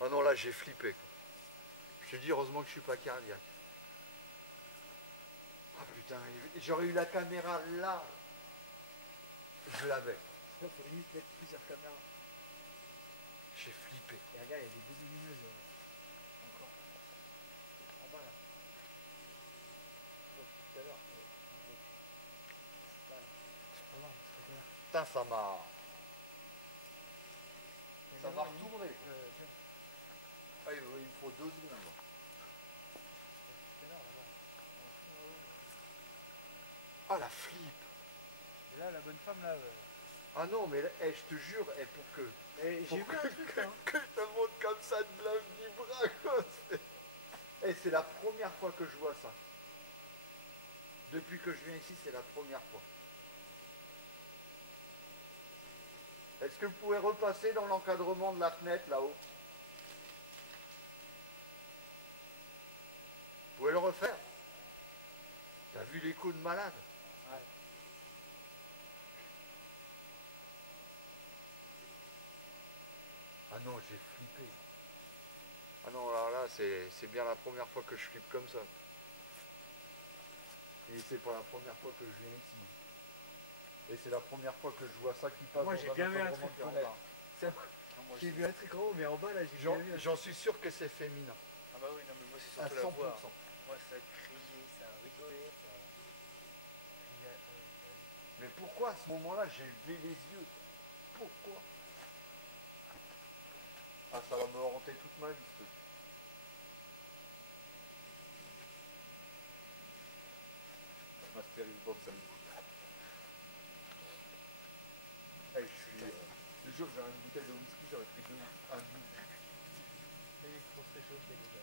Oh non, là, j'ai flippé, quoi. Je te dis, heureusement que je suis pas cardiaque. Oh putain, j'aurais eu la caméra là. Je l'avais. Là, faut limite mettre plusieurs caméras. J'ai flippé. Et regarde, il y a des boules lumineuses encore. En bas, là. Donc, tout à l'heure. Là, là. Ah non, c'est tout à l'heure. Putain, ça m'a... Mais Ça non, va limite, retourner. tiens, Ah, il me faut 2 secondes. tout à l'heure, là-bas. En fond, là-haut. Ah, la flip. Et là, la bonne femme, là. Ah non, mais là, je te jure, pour que... Et j'ai vu Pour un que, truc, que, hein. que je te montre comme ça de blanc du bras, quoi. C'est la première fois que je vois ça. Depuis que je viens ici, c'est la première fois. Est-ce que vous pouvez repasser dans l'encadrement de la fenêtre là-haut? Vous pouvez le refaire? T'as vu l'écho de malade? Ouais. Ah non, j'ai flippé. Ah non, alors là, c'est bien la première fois que je flippe comme ça. Et c'est pas la première fois que je viens ici. Et c'est la première fois que je vois ça qui passe. Moi dans j'ai bien vu un encadrement truc de en fenêtre. bas. J'ai vu un truc en haut, mais en bas là, j'ai bien vu. J'en suis sûr que c'est féminin. Ah bah oui, non mais moi c'est À surtout la 100%. voix. Moi ça criait, ça rigolait, ça criait. Mais pourquoi à ce moment-là j'ai levé les yeux? Pourquoi? Ah, ça va me hanter toute ma vie ce truc. Ma Spirit Box, ça me coûte. Hey, je jure, j'ai une bouteille de whisky, j'aurais pris un double. Il est trop se réchauffer déjà.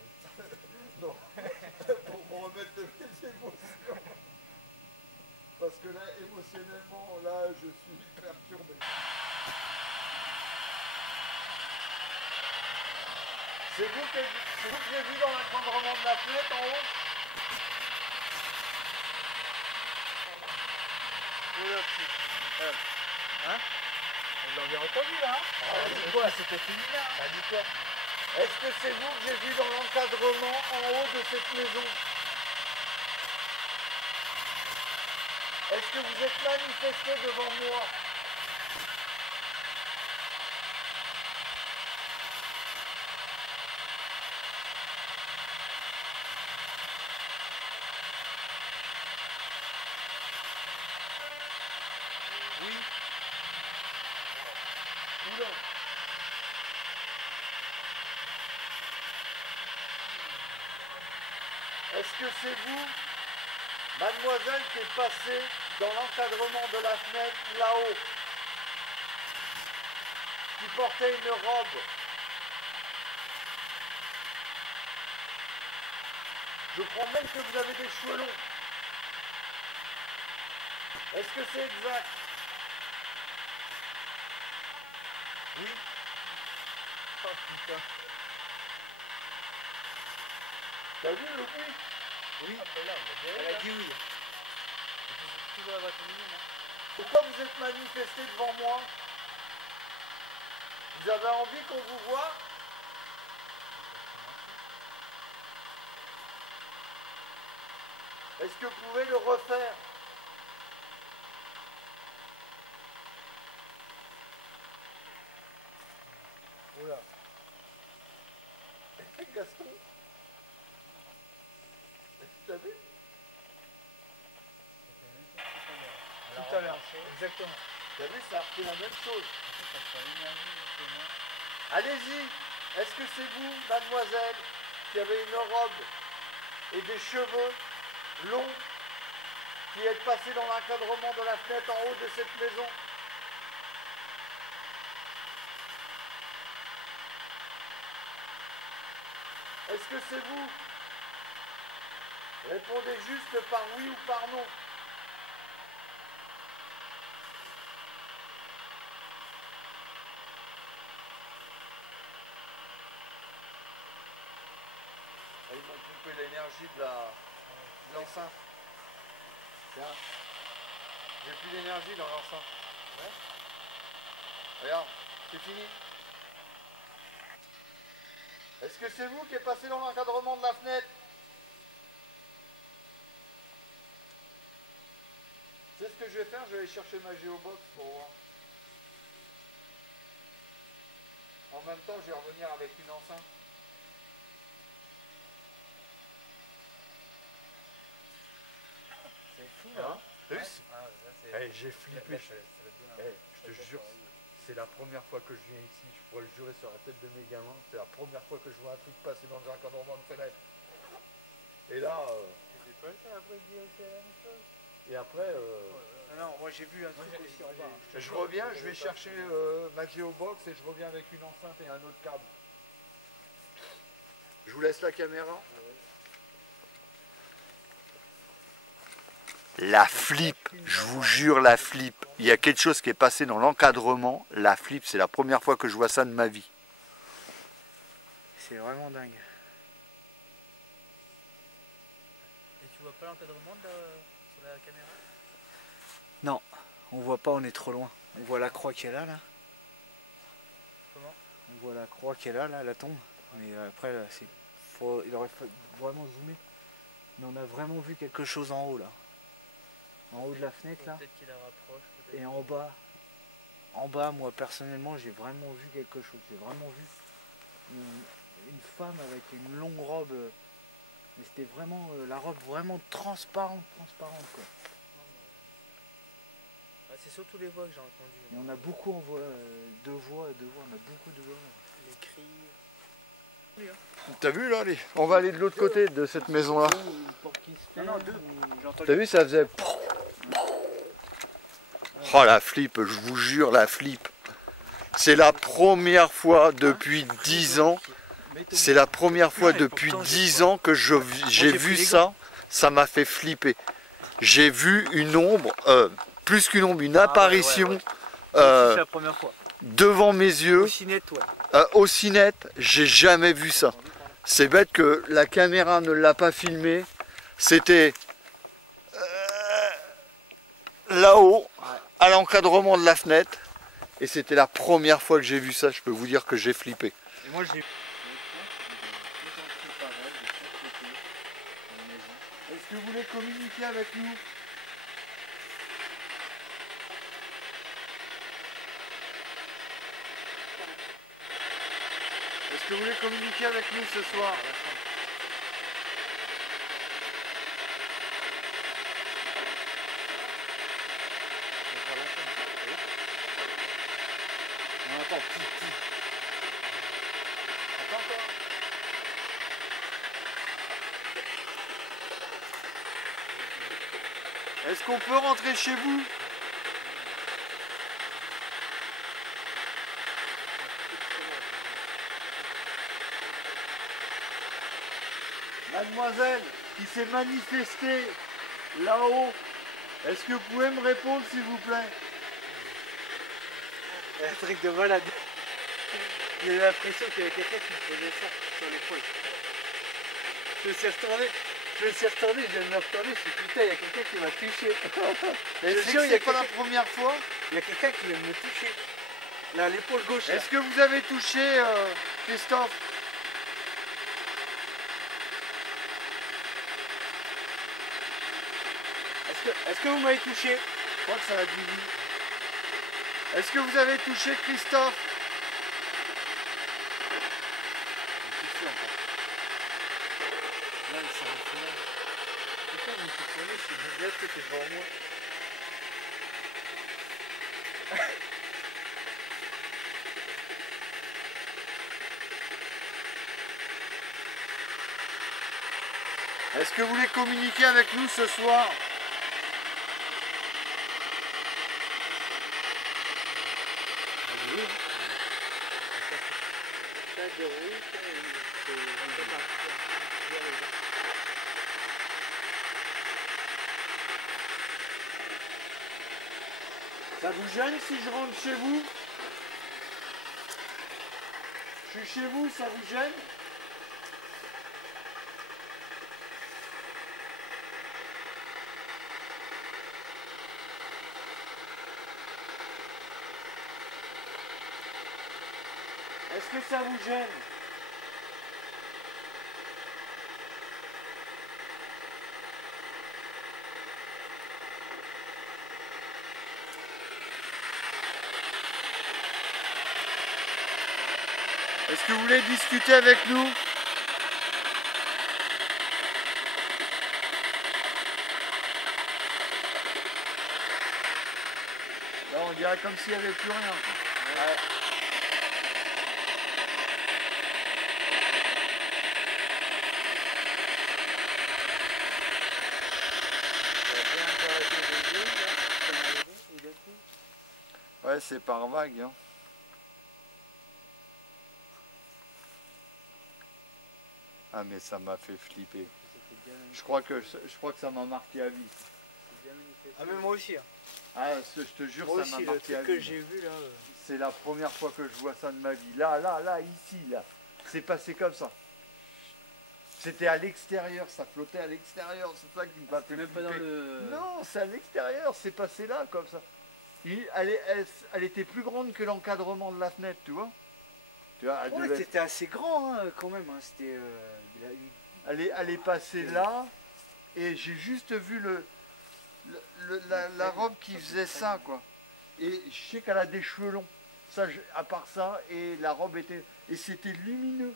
Non, pour me remettre de mes émotions. Parce que là, émotionnellement, là, je suis perturbé. C'est vous que j'ai vu dans l'encadrement de la fenêtre en haut? Oula, putain. Hein? On l'avait entendu là, hein? Ah, C'est quoi? C'était féminin. T'as dit quoi? Est-ce que c'est vous que j'ai vu dans l'encadrement en haut de cette maison? Est-ce que vous êtes manifesté devant moi? Oui. Oula. Est-ce que c'est vous, mademoiselle, qui est passée dans l'encadrement de la fenêtre là-haut, qui portait une robe? Je crois même que vous avez des cheveux longs. Est-ce que c'est exact? Oui. Oh putain. T'as vu le bruit? Oui. Ah bah là, on va Elle a dit oui. C'est toujours la voix féminine. Hein. Pourquoi vous êtes manifesté devant moi? Vous avez envie qu'on vous voie? Est-ce que vous pouvez le refaire? Oula. Gaston? T'as vu? Tout à l'heure. Exactement. T'as vu, ça a refait la même chose. Ça prend l'énergie justement. Allez-y. Est-ce que c'est vous, mademoiselle, qui avez une robe et des cheveux longs, qui êtes passé dans l'encadrement de la fenêtre en haut de cette maison? Est-ce que c'est vous? Répondez juste par oui ou par non. Ils m'ont coupé l'énergie de l'enceinte. Tiens. J'ai plus d'énergie dans l'enceinte. Ouais. Regarde, c'est fini. Est-ce que c'est vous qui êtes passé dans l'encadrement de la fenêtre? C'est ce que je vais faire, je vais aller chercher ma géobox pour voir. En même temps, je vais revenir avec une enceinte. C'est fou là. J'ai flippé. Je te jure, c'est la première fois que je viens ici. Je pourrais le jurer sur la tête de mes gamins. C'est la première fois que je vois un truc passer dans un encadrement de fenêtre. Et là. C'était pas ça après dire aussi la même chose. Et après. Non, moi j'ai vu un truc aussi en bas. Je reviens, je vais chercher ma géobox et je reviens avec une enceinte et un autre câble. Je vous laisse la caméra. La flip, je vous jure, la flip. Il y a quelque chose qui est passé dans l'encadrement. La flip, c'est la première fois que je vois ça de ma vie. C'est vraiment dingue. Et tu vois pas l'encadrement sur la caméra? Non, on voit pas, on est trop loin. On voit la croix qui est là. Comment? On voit la croix qui est là, la tombe. Mais après, là, il aurait fallu vraiment zoomer. Mais on a vraiment vu quelque chose en haut là. En haut de la fenêtre là. Peut-être qu'il la rapproche. Et en bas, moi personnellement, j'ai vraiment vu quelque chose. J'ai vraiment vu une femme avec une longue robe. Mais c'était vraiment la robe vraiment transparente quoi. Ah, c'est surtout les voix que j'ai entendues. Et on a beaucoup en voix, deux voix, on a beaucoup de voix. Les cris. T'as vu là, on va aller de l'autre côté de cette maison là. Non, deux. T'as vu, ça faisait... Oh la flip, je vous jure, la flip. C'est la première fois depuis 10 ans. C'est la première fois depuis 10 ans que j'ai vu ça. Ça m'a fait flipper. J'ai vu une ombre, plus qu'une ombre, une apparition C'est la première fois. devant mes yeux. Aussi net, ouais. Aussi net, j'ai jamais vu ça. C'est bête que la caméra ne l'a pas filmé. C'était là-haut, à l'encadrement de la fenêtre. Et c'était la première fois que j'ai vu ça. Je peux vous dire que j'ai flippé. Et moi, j'ai... Est-ce que vous voulez communiquer avec nous? Est-ce que vous voulez communiquer avec nous ce soir? Non, attends, Attends encore. Est-ce qu'on peut rentrer chez vous? Mademoiselle qui s'est manifestée là-haut, est-ce que vous pouvez me répondre s'il vous plaît? Un truc de malade. J'ai eu l'impression qu'il y avait quelqu'un qui me faisait ça sur l'épaule. Je me suis retourné, je viens de me retourner, je suis putain, il y a quelqu'un qui m'a touché. C'est pas la première fois? Il y a quelqu'un qui vient de me toucher. Là, à l'épaule gauche. Est-ce que vous avez touché Christophe? Est-ce que vous m'avez touché? Je crois que ça a dit oui. Est-ce que vous avez touché Christophe? Là, il s'en est fait là. Putain, je me suis tourné, je suis bien que t'es devant moi. Est-ce que vous voulez communiquer avec nous ce soir? Ça vous gêne si je rentre chez vous? Je suis chez vous, ça vous gêne? Est-ce que ça vous gêne? Est-ce que vous voulez discuter avec nous? Là, on dirait comme s'il n'y avait plus rien. Ouais. Ouais, c'est par vague. Hein. Ah mais ça m'a fait flipper. Je crois que ça m'a marqué à vie. Ah mais moi aussi. Hein. Ah, je te jure, Moi ça m'a aussi, le marqué à truc que vie. j'ai vu là. C'est la première fois que je vois ça de ma vie. Là, ici, là. C'est passé comme ça. C'était à l'extérieur, ça flottait à l'extérieur, c'est ça qui m'a fait Même pas dans flipper. le... Non, c'est à l'extérieur, c'est passé là, comme ça. Elle était plus grande que l'encadrement de la fenêtre, tu vois. Tu vois, Ouais, c'était assez grand hein, quand même. Hein. C'était. elle est passée là, et j'ai juste vu la robe qui faisait ça, quoi. Et je sais qu'elle a des cheveux longs. Ça, à part ça, et la robe était... Et c'était lumineux.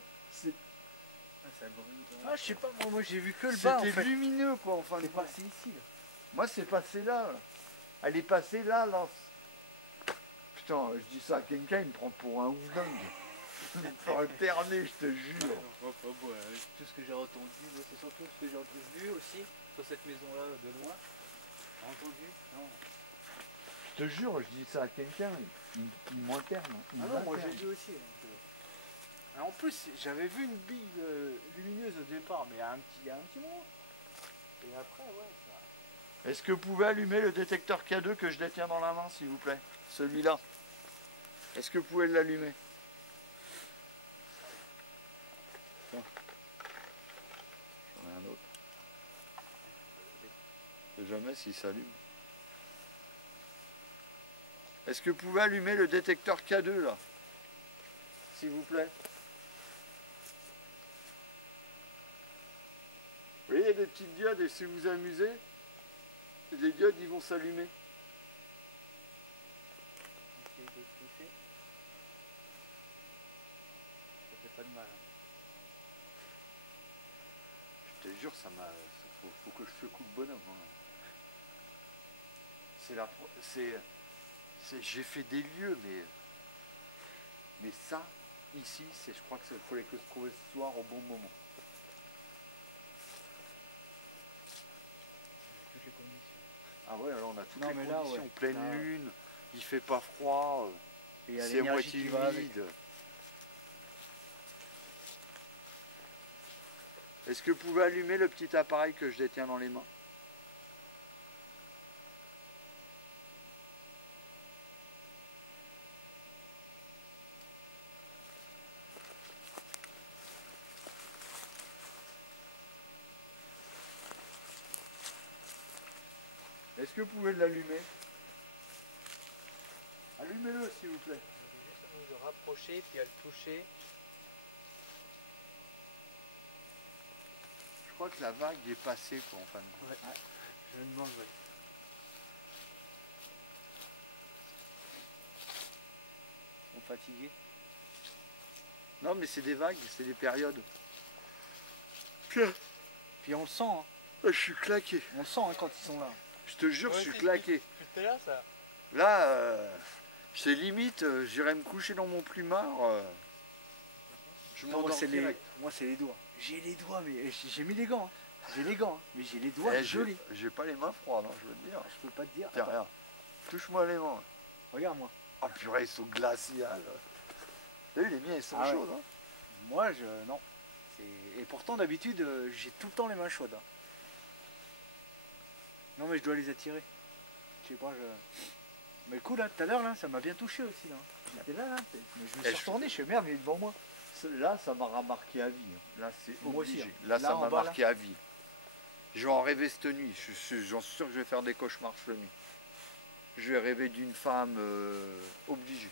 Ah, je sais pas, moi j'ai vu que le bas. C'était lumineux, quoi, enfin. C'est passé ici. Là. Moi, c'est passé là. Elle est passée là, là. Putain, je dis ça à quelqu'un, il me prend pour un ouf dingue. Il me fait alterner, je te jure. Tout ce que j'ai entendu, c'est surtout ce que j'ai entendu aussi, sur cette maison-là de loin. Entendu? Non. Je te jure, je dis ça à quelqu'un, il m'interne. Ah non, moi j'ai vu aussi. En plus, j'avais vu une bille lumineuse au départ, mais il y a un petit moment. Et après, ouais, ça... Est-ce que vous pouvez allumer le détecteur K2 que je détiens dans la main, s'il vous plaît? Celui-là. Est-ce que vous pouvez l'allumer? J'en ai un autre. Je sais jamais s'il s'allume. Est-ce que vous pouvez allumer le détecteur K2 là? S'il vous plaît. Vous voyez, il y a des petites diodes et si vous vous amusez, les diodes ils vont s'allumer. Essayer de toucher. Ça fait pas de mal. Hein. Je te jure, ça m'a. Faut que je secoue le bonhomme. Hein. J'ai fait des lieux, mais ça, ici, je crois que il fallait que se trouver ce soir au bon moment. Toutes les conditions. Ah ouais, alors on a toutes Non, les mais conditions, là, ouais. pleine Là, lune, il fait pas froid, Et il y a c'est à l'énergie moitié qui va avec. humide. Est-ce que vous pouvez allumer le petit appareil que je détiens dans les mains? Est-ce que vous pouvez l'allumer? Allumez-le s'il vous plaît. Je vais juste à nous rapprocher puis à le toucher. Je crois que la vague est passée quoi en fin de compte. Ouais. Je me demande, ouais. Ils sont fatigués. Non mais c'est des vagues, c'est des périodes. Puis on le sent, hein. Je suis claqué. On le sent hein, quand ils sont là. Je te jure, je suis claqué. C'était là ça. Là, c'est limite, j'irai me coucher dans mon plumard. Je Non, moi m'endors c'est direct. les doigts. J'ai les doigts, mais j'ai mis les gants. Hein. J'ai les gants, hein. Mais j'ai les doigts Eh, jolis. J'ai pas les mains froides, hein, je veux te dire. Je peux pas te dire. Tiens, Attends, regarde. Touche-moi les mains. regarde-moi. Ah purée, ils sont glaciales. T'as vu, les miens, ils sont Ah ouais. chauds, hein. Moi, non. Et pourtant, d'habitude, j'ai tout le temps les mains chaudes. Hein. Non, mais je dois les attirer. Je sais pas, Mais le coup, là, tout à l'heure, là, ça m'a bien touché aussi, là. J'étais là, là. Mais je me suis retourné, je suis merde, il est devant moi. Là, ça m'a remarqué à vie. Hein. Là, c'est Moi aussi, obligé. hein. Là, Là, ça en m'a bas, marqué à vie. Je vais en rêver cette nuit. J'en suis sûr que je vais faire des cauchemars cette nuit. Je vais rêver d'une femme obligée.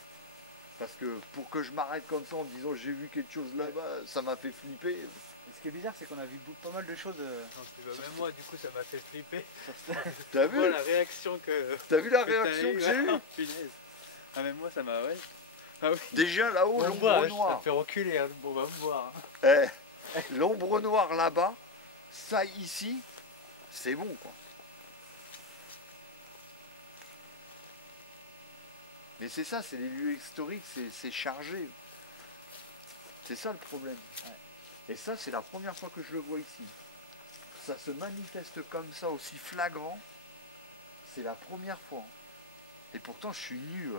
Parce que pour que je m'arrête comme ça en me disant j'ai vu quelque chose là-bas, ça m'a fait flipper. Et ce qui est bizarre, c'est qu'on a vu pas mal de choses. Même moi, du coup, ça m'a fait flipper. T'as vu? Moi, la réaction que. T'as vu la que réaction que j'ai eue? Punaise. Ah, même moi, ça m'a. Ouais. Ah oui. Déjà là-haut, On l'ombre voit, ça noire. me fait reculer. Hein. Bon, on va me voir. Hein. L'ombre noire là-bas, ça ici, c'est bon quoi. Mais c'est ça, c'est les lieux historiques, c'est chargé. C'est ça le problème. Ouais. Et ça, c'est la première fois que je le vois ici. Ça se manifeste comme ça, aussi flagrant. C'est la première fois. Et pourtant, je suis venu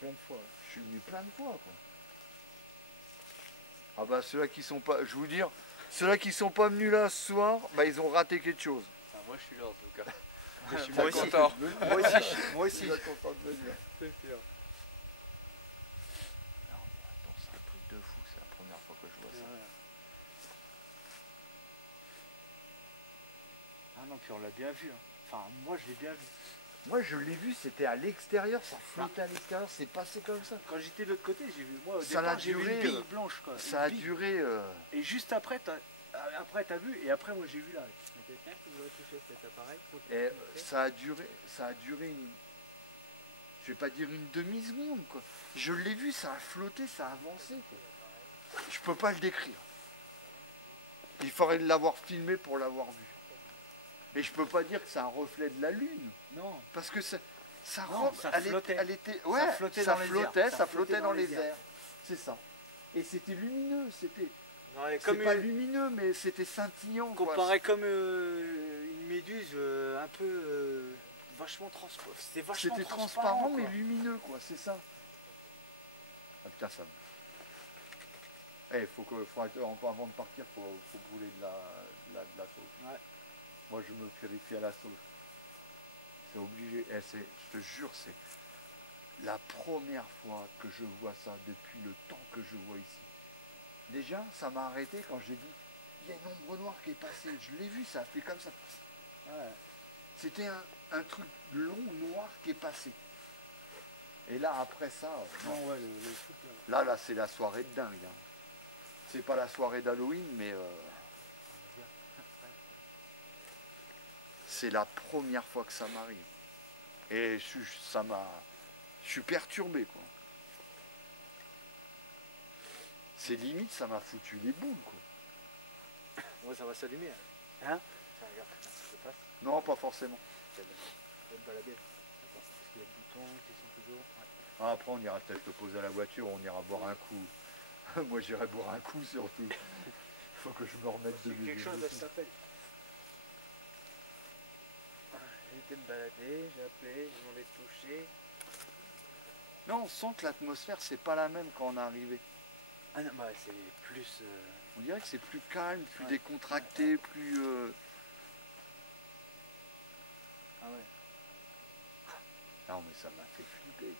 Plein de fois. Ouais. je suis venu plein de fois. Quoi. Ah bah ceux-là qui sont pas, je vous dire, ceux-là qui sont pas venus là ce soir, bah ils ont raté quelque chose. Ah, moi, je suis là en tout cas. Mais je suis Moi bien aussi. content. Moi aussi, moi Je suis aussi. bien content de venir. C'est sûr. Non, mais attends, c'est un truc de fou, c'est la première fois que je vois ça. Ouais. Ah non, puis on l'a bien vu. Hein. Enfin, moi je l'ai bien vu. Moi je l'ai vu, c'était à l'extérieur, ça flottait à l'extérieur, c'est passé comme ça. Quand j'étais de l'autre côté, j'ai vu. Moi au Ça départ, l'a j'ai vu duré, une bille blanche quoi. Ça a Une bille. duré. Et juste après, t'as vu, et après moi j'ai vu l'arrêt. Il y a quelqu'un qui voudrait toucher cet appareil pour le Et montrer. ça a duré une. Je vais pas dire une demi-seconde quoi. Je l'ai vu, ça a flotté, ça a avancé quoi. Je peux pas le décrire. Il faudrait l'avoir filmé pour l'avoir vu. Mais je peux pas dire que c'est un reflet de la lune. Non. Parce que sa Non, robe, ça elle, flottait. elle était. Ouais, Ça flottait dans les airs. ça flottait dans les airs. C'est ça. Et c'était lumineux, c'était. Non, et C'est comme pas lumineux, mais c'était scintillant. Quoi. comparé comme une méduse un peu vachement transparent. C'était vachement C'était transparent, mais quoi. lumineux, quoi, c'est ça. Ah putain, ça me. Eh, avant de partir, faut brûler de la sauce. Ouais. Moi, je me purifie à la sauce. C'est obligé. Eh, je te jure, c'est la première fois que je vois ça depuis le temps que je vois ici. Déjà, ça m'a arrêté quand j'ai dit, il y a une ombre noire qui est passée. Je l'ai vu, ça a fait comme ça. Ouais. C'était un truc long, noir qui est passé. Et là, après ça, non. Non, ouais, le truc là. Là, c'est la soirée de dingue. Hein. C'est pas la soirée d'Halloween, mais c'est la première fois que ça m'arrive. Et je suis perturbé, quoi. C'est limite, ça m'a foutu les boules, quoi. Ouais, ça va s'allumer. Hein? Tiens, regarde, je passe. Non, pas forcément. Je vais me balader. Attends, parce qu'il y a le bouton qui sont toujours. Ouais. Ah, après, on ira peut-être le poser à la voiture, on ira boire un coup. Moi, j'irai boire un coup, surtout. Il faut que je me remette de C'est quelque chose, ça s'appelle. J'ai été me balader, j'ai appelé, j'ai demandé de toucher. Non, on sent que l'atmosphère, c'est pas la même quand on est arrivé. Ah non, bah c'est plus. On dirait que c'est plus calme, plus Ouais. décontracté, plus... Ah ouais. Non, mais ça m'a fait flipper.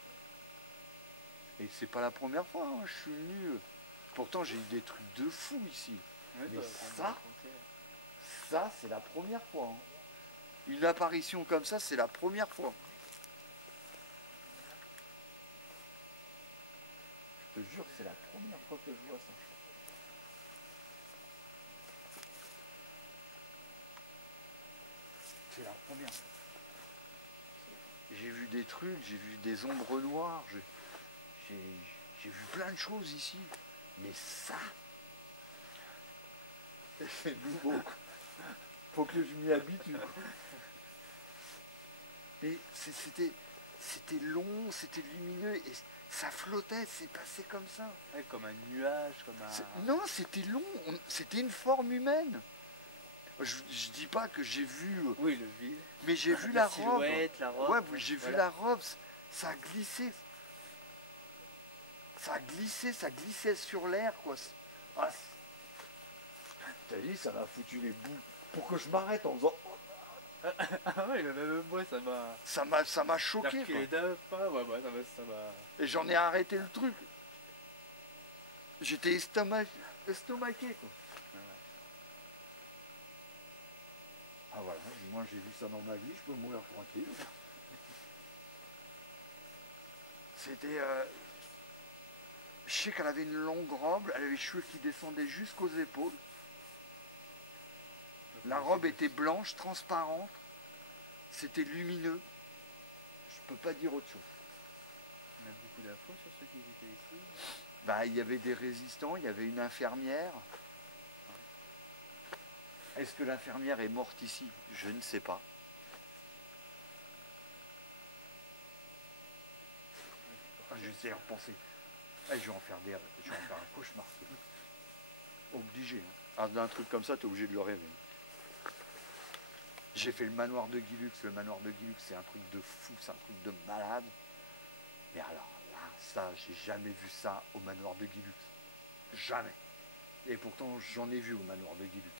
Et c'est pas la première fois, hein, je suis venu... Pourtant, j'ai eu des trucs de fou ici. Ouais, Mais bah, ça, on m'a raconté. Ça, c'est la première fois. Hein. Une apparition comme ça, c'est la première fois. Je te jure, c'est la première fois que je vois ça. C'est la première. J'ai vu des trucs, j'ai vu des ombres noires, j'ai vu plein de choses ici. Mais ça, c'est nouveau. Faut que je m'y habitue. Et c'était long, c'était lumineux et ça flottait, c'est passé comme ça. Ouais, comme un nuage, comme un. Non, c'était long, c'était une forme humaine. Je dis pas que j'ai vu, Oui, le vide. mais j'ai vu La la robe. silhouette, la robe. Ouais, j'ai vu voilà. la robe, ça a glissé. Ça glissait sur l'air, quoi. Ah, t'as dit, ça m'a foutu les boules. Pour que je m'arrête en faisant... Ah ouais, même moi ça m'a. Ça m'a choqué, J'ai quoi. reculé d'un pas, ouais, bah, ça m'a. Et j'en ai arrêté le truc. J'étais estomaqué, quoi. Ah voilà, moi j'ai vu ça dans ma vie, je peux mourir tranquille. C'était... Je sais qu'elle avait une longue robe, elle avait les cheveux qui descendaient jusqu'aux épaules. La robe était blanche, transparente. C'était lumineux. Je peux pas dire autre chose. On a beaucoup d'infos sur ceux qui étaient ici. Bah, il y avait des résistants, il y avait une infirmière. Est-ce que l'infirmière est morte ici? Je ne sais pas. Ah, je vais y repenser. Ah, je vais en faire un cauchemar. Obligé. Hein. Ah, d'un truc comme ça, tu es obligé de le rêver. J'ai fait le manoir de Guilux. Le manoir de Guilux, c'est un truc de fou, c'est un truc de malade. Mais alors là, ça, j'ai jamais vu ça au manoir de Guilux. Jamais. Et pourtant, j'en ai vu au manoir de Guilux.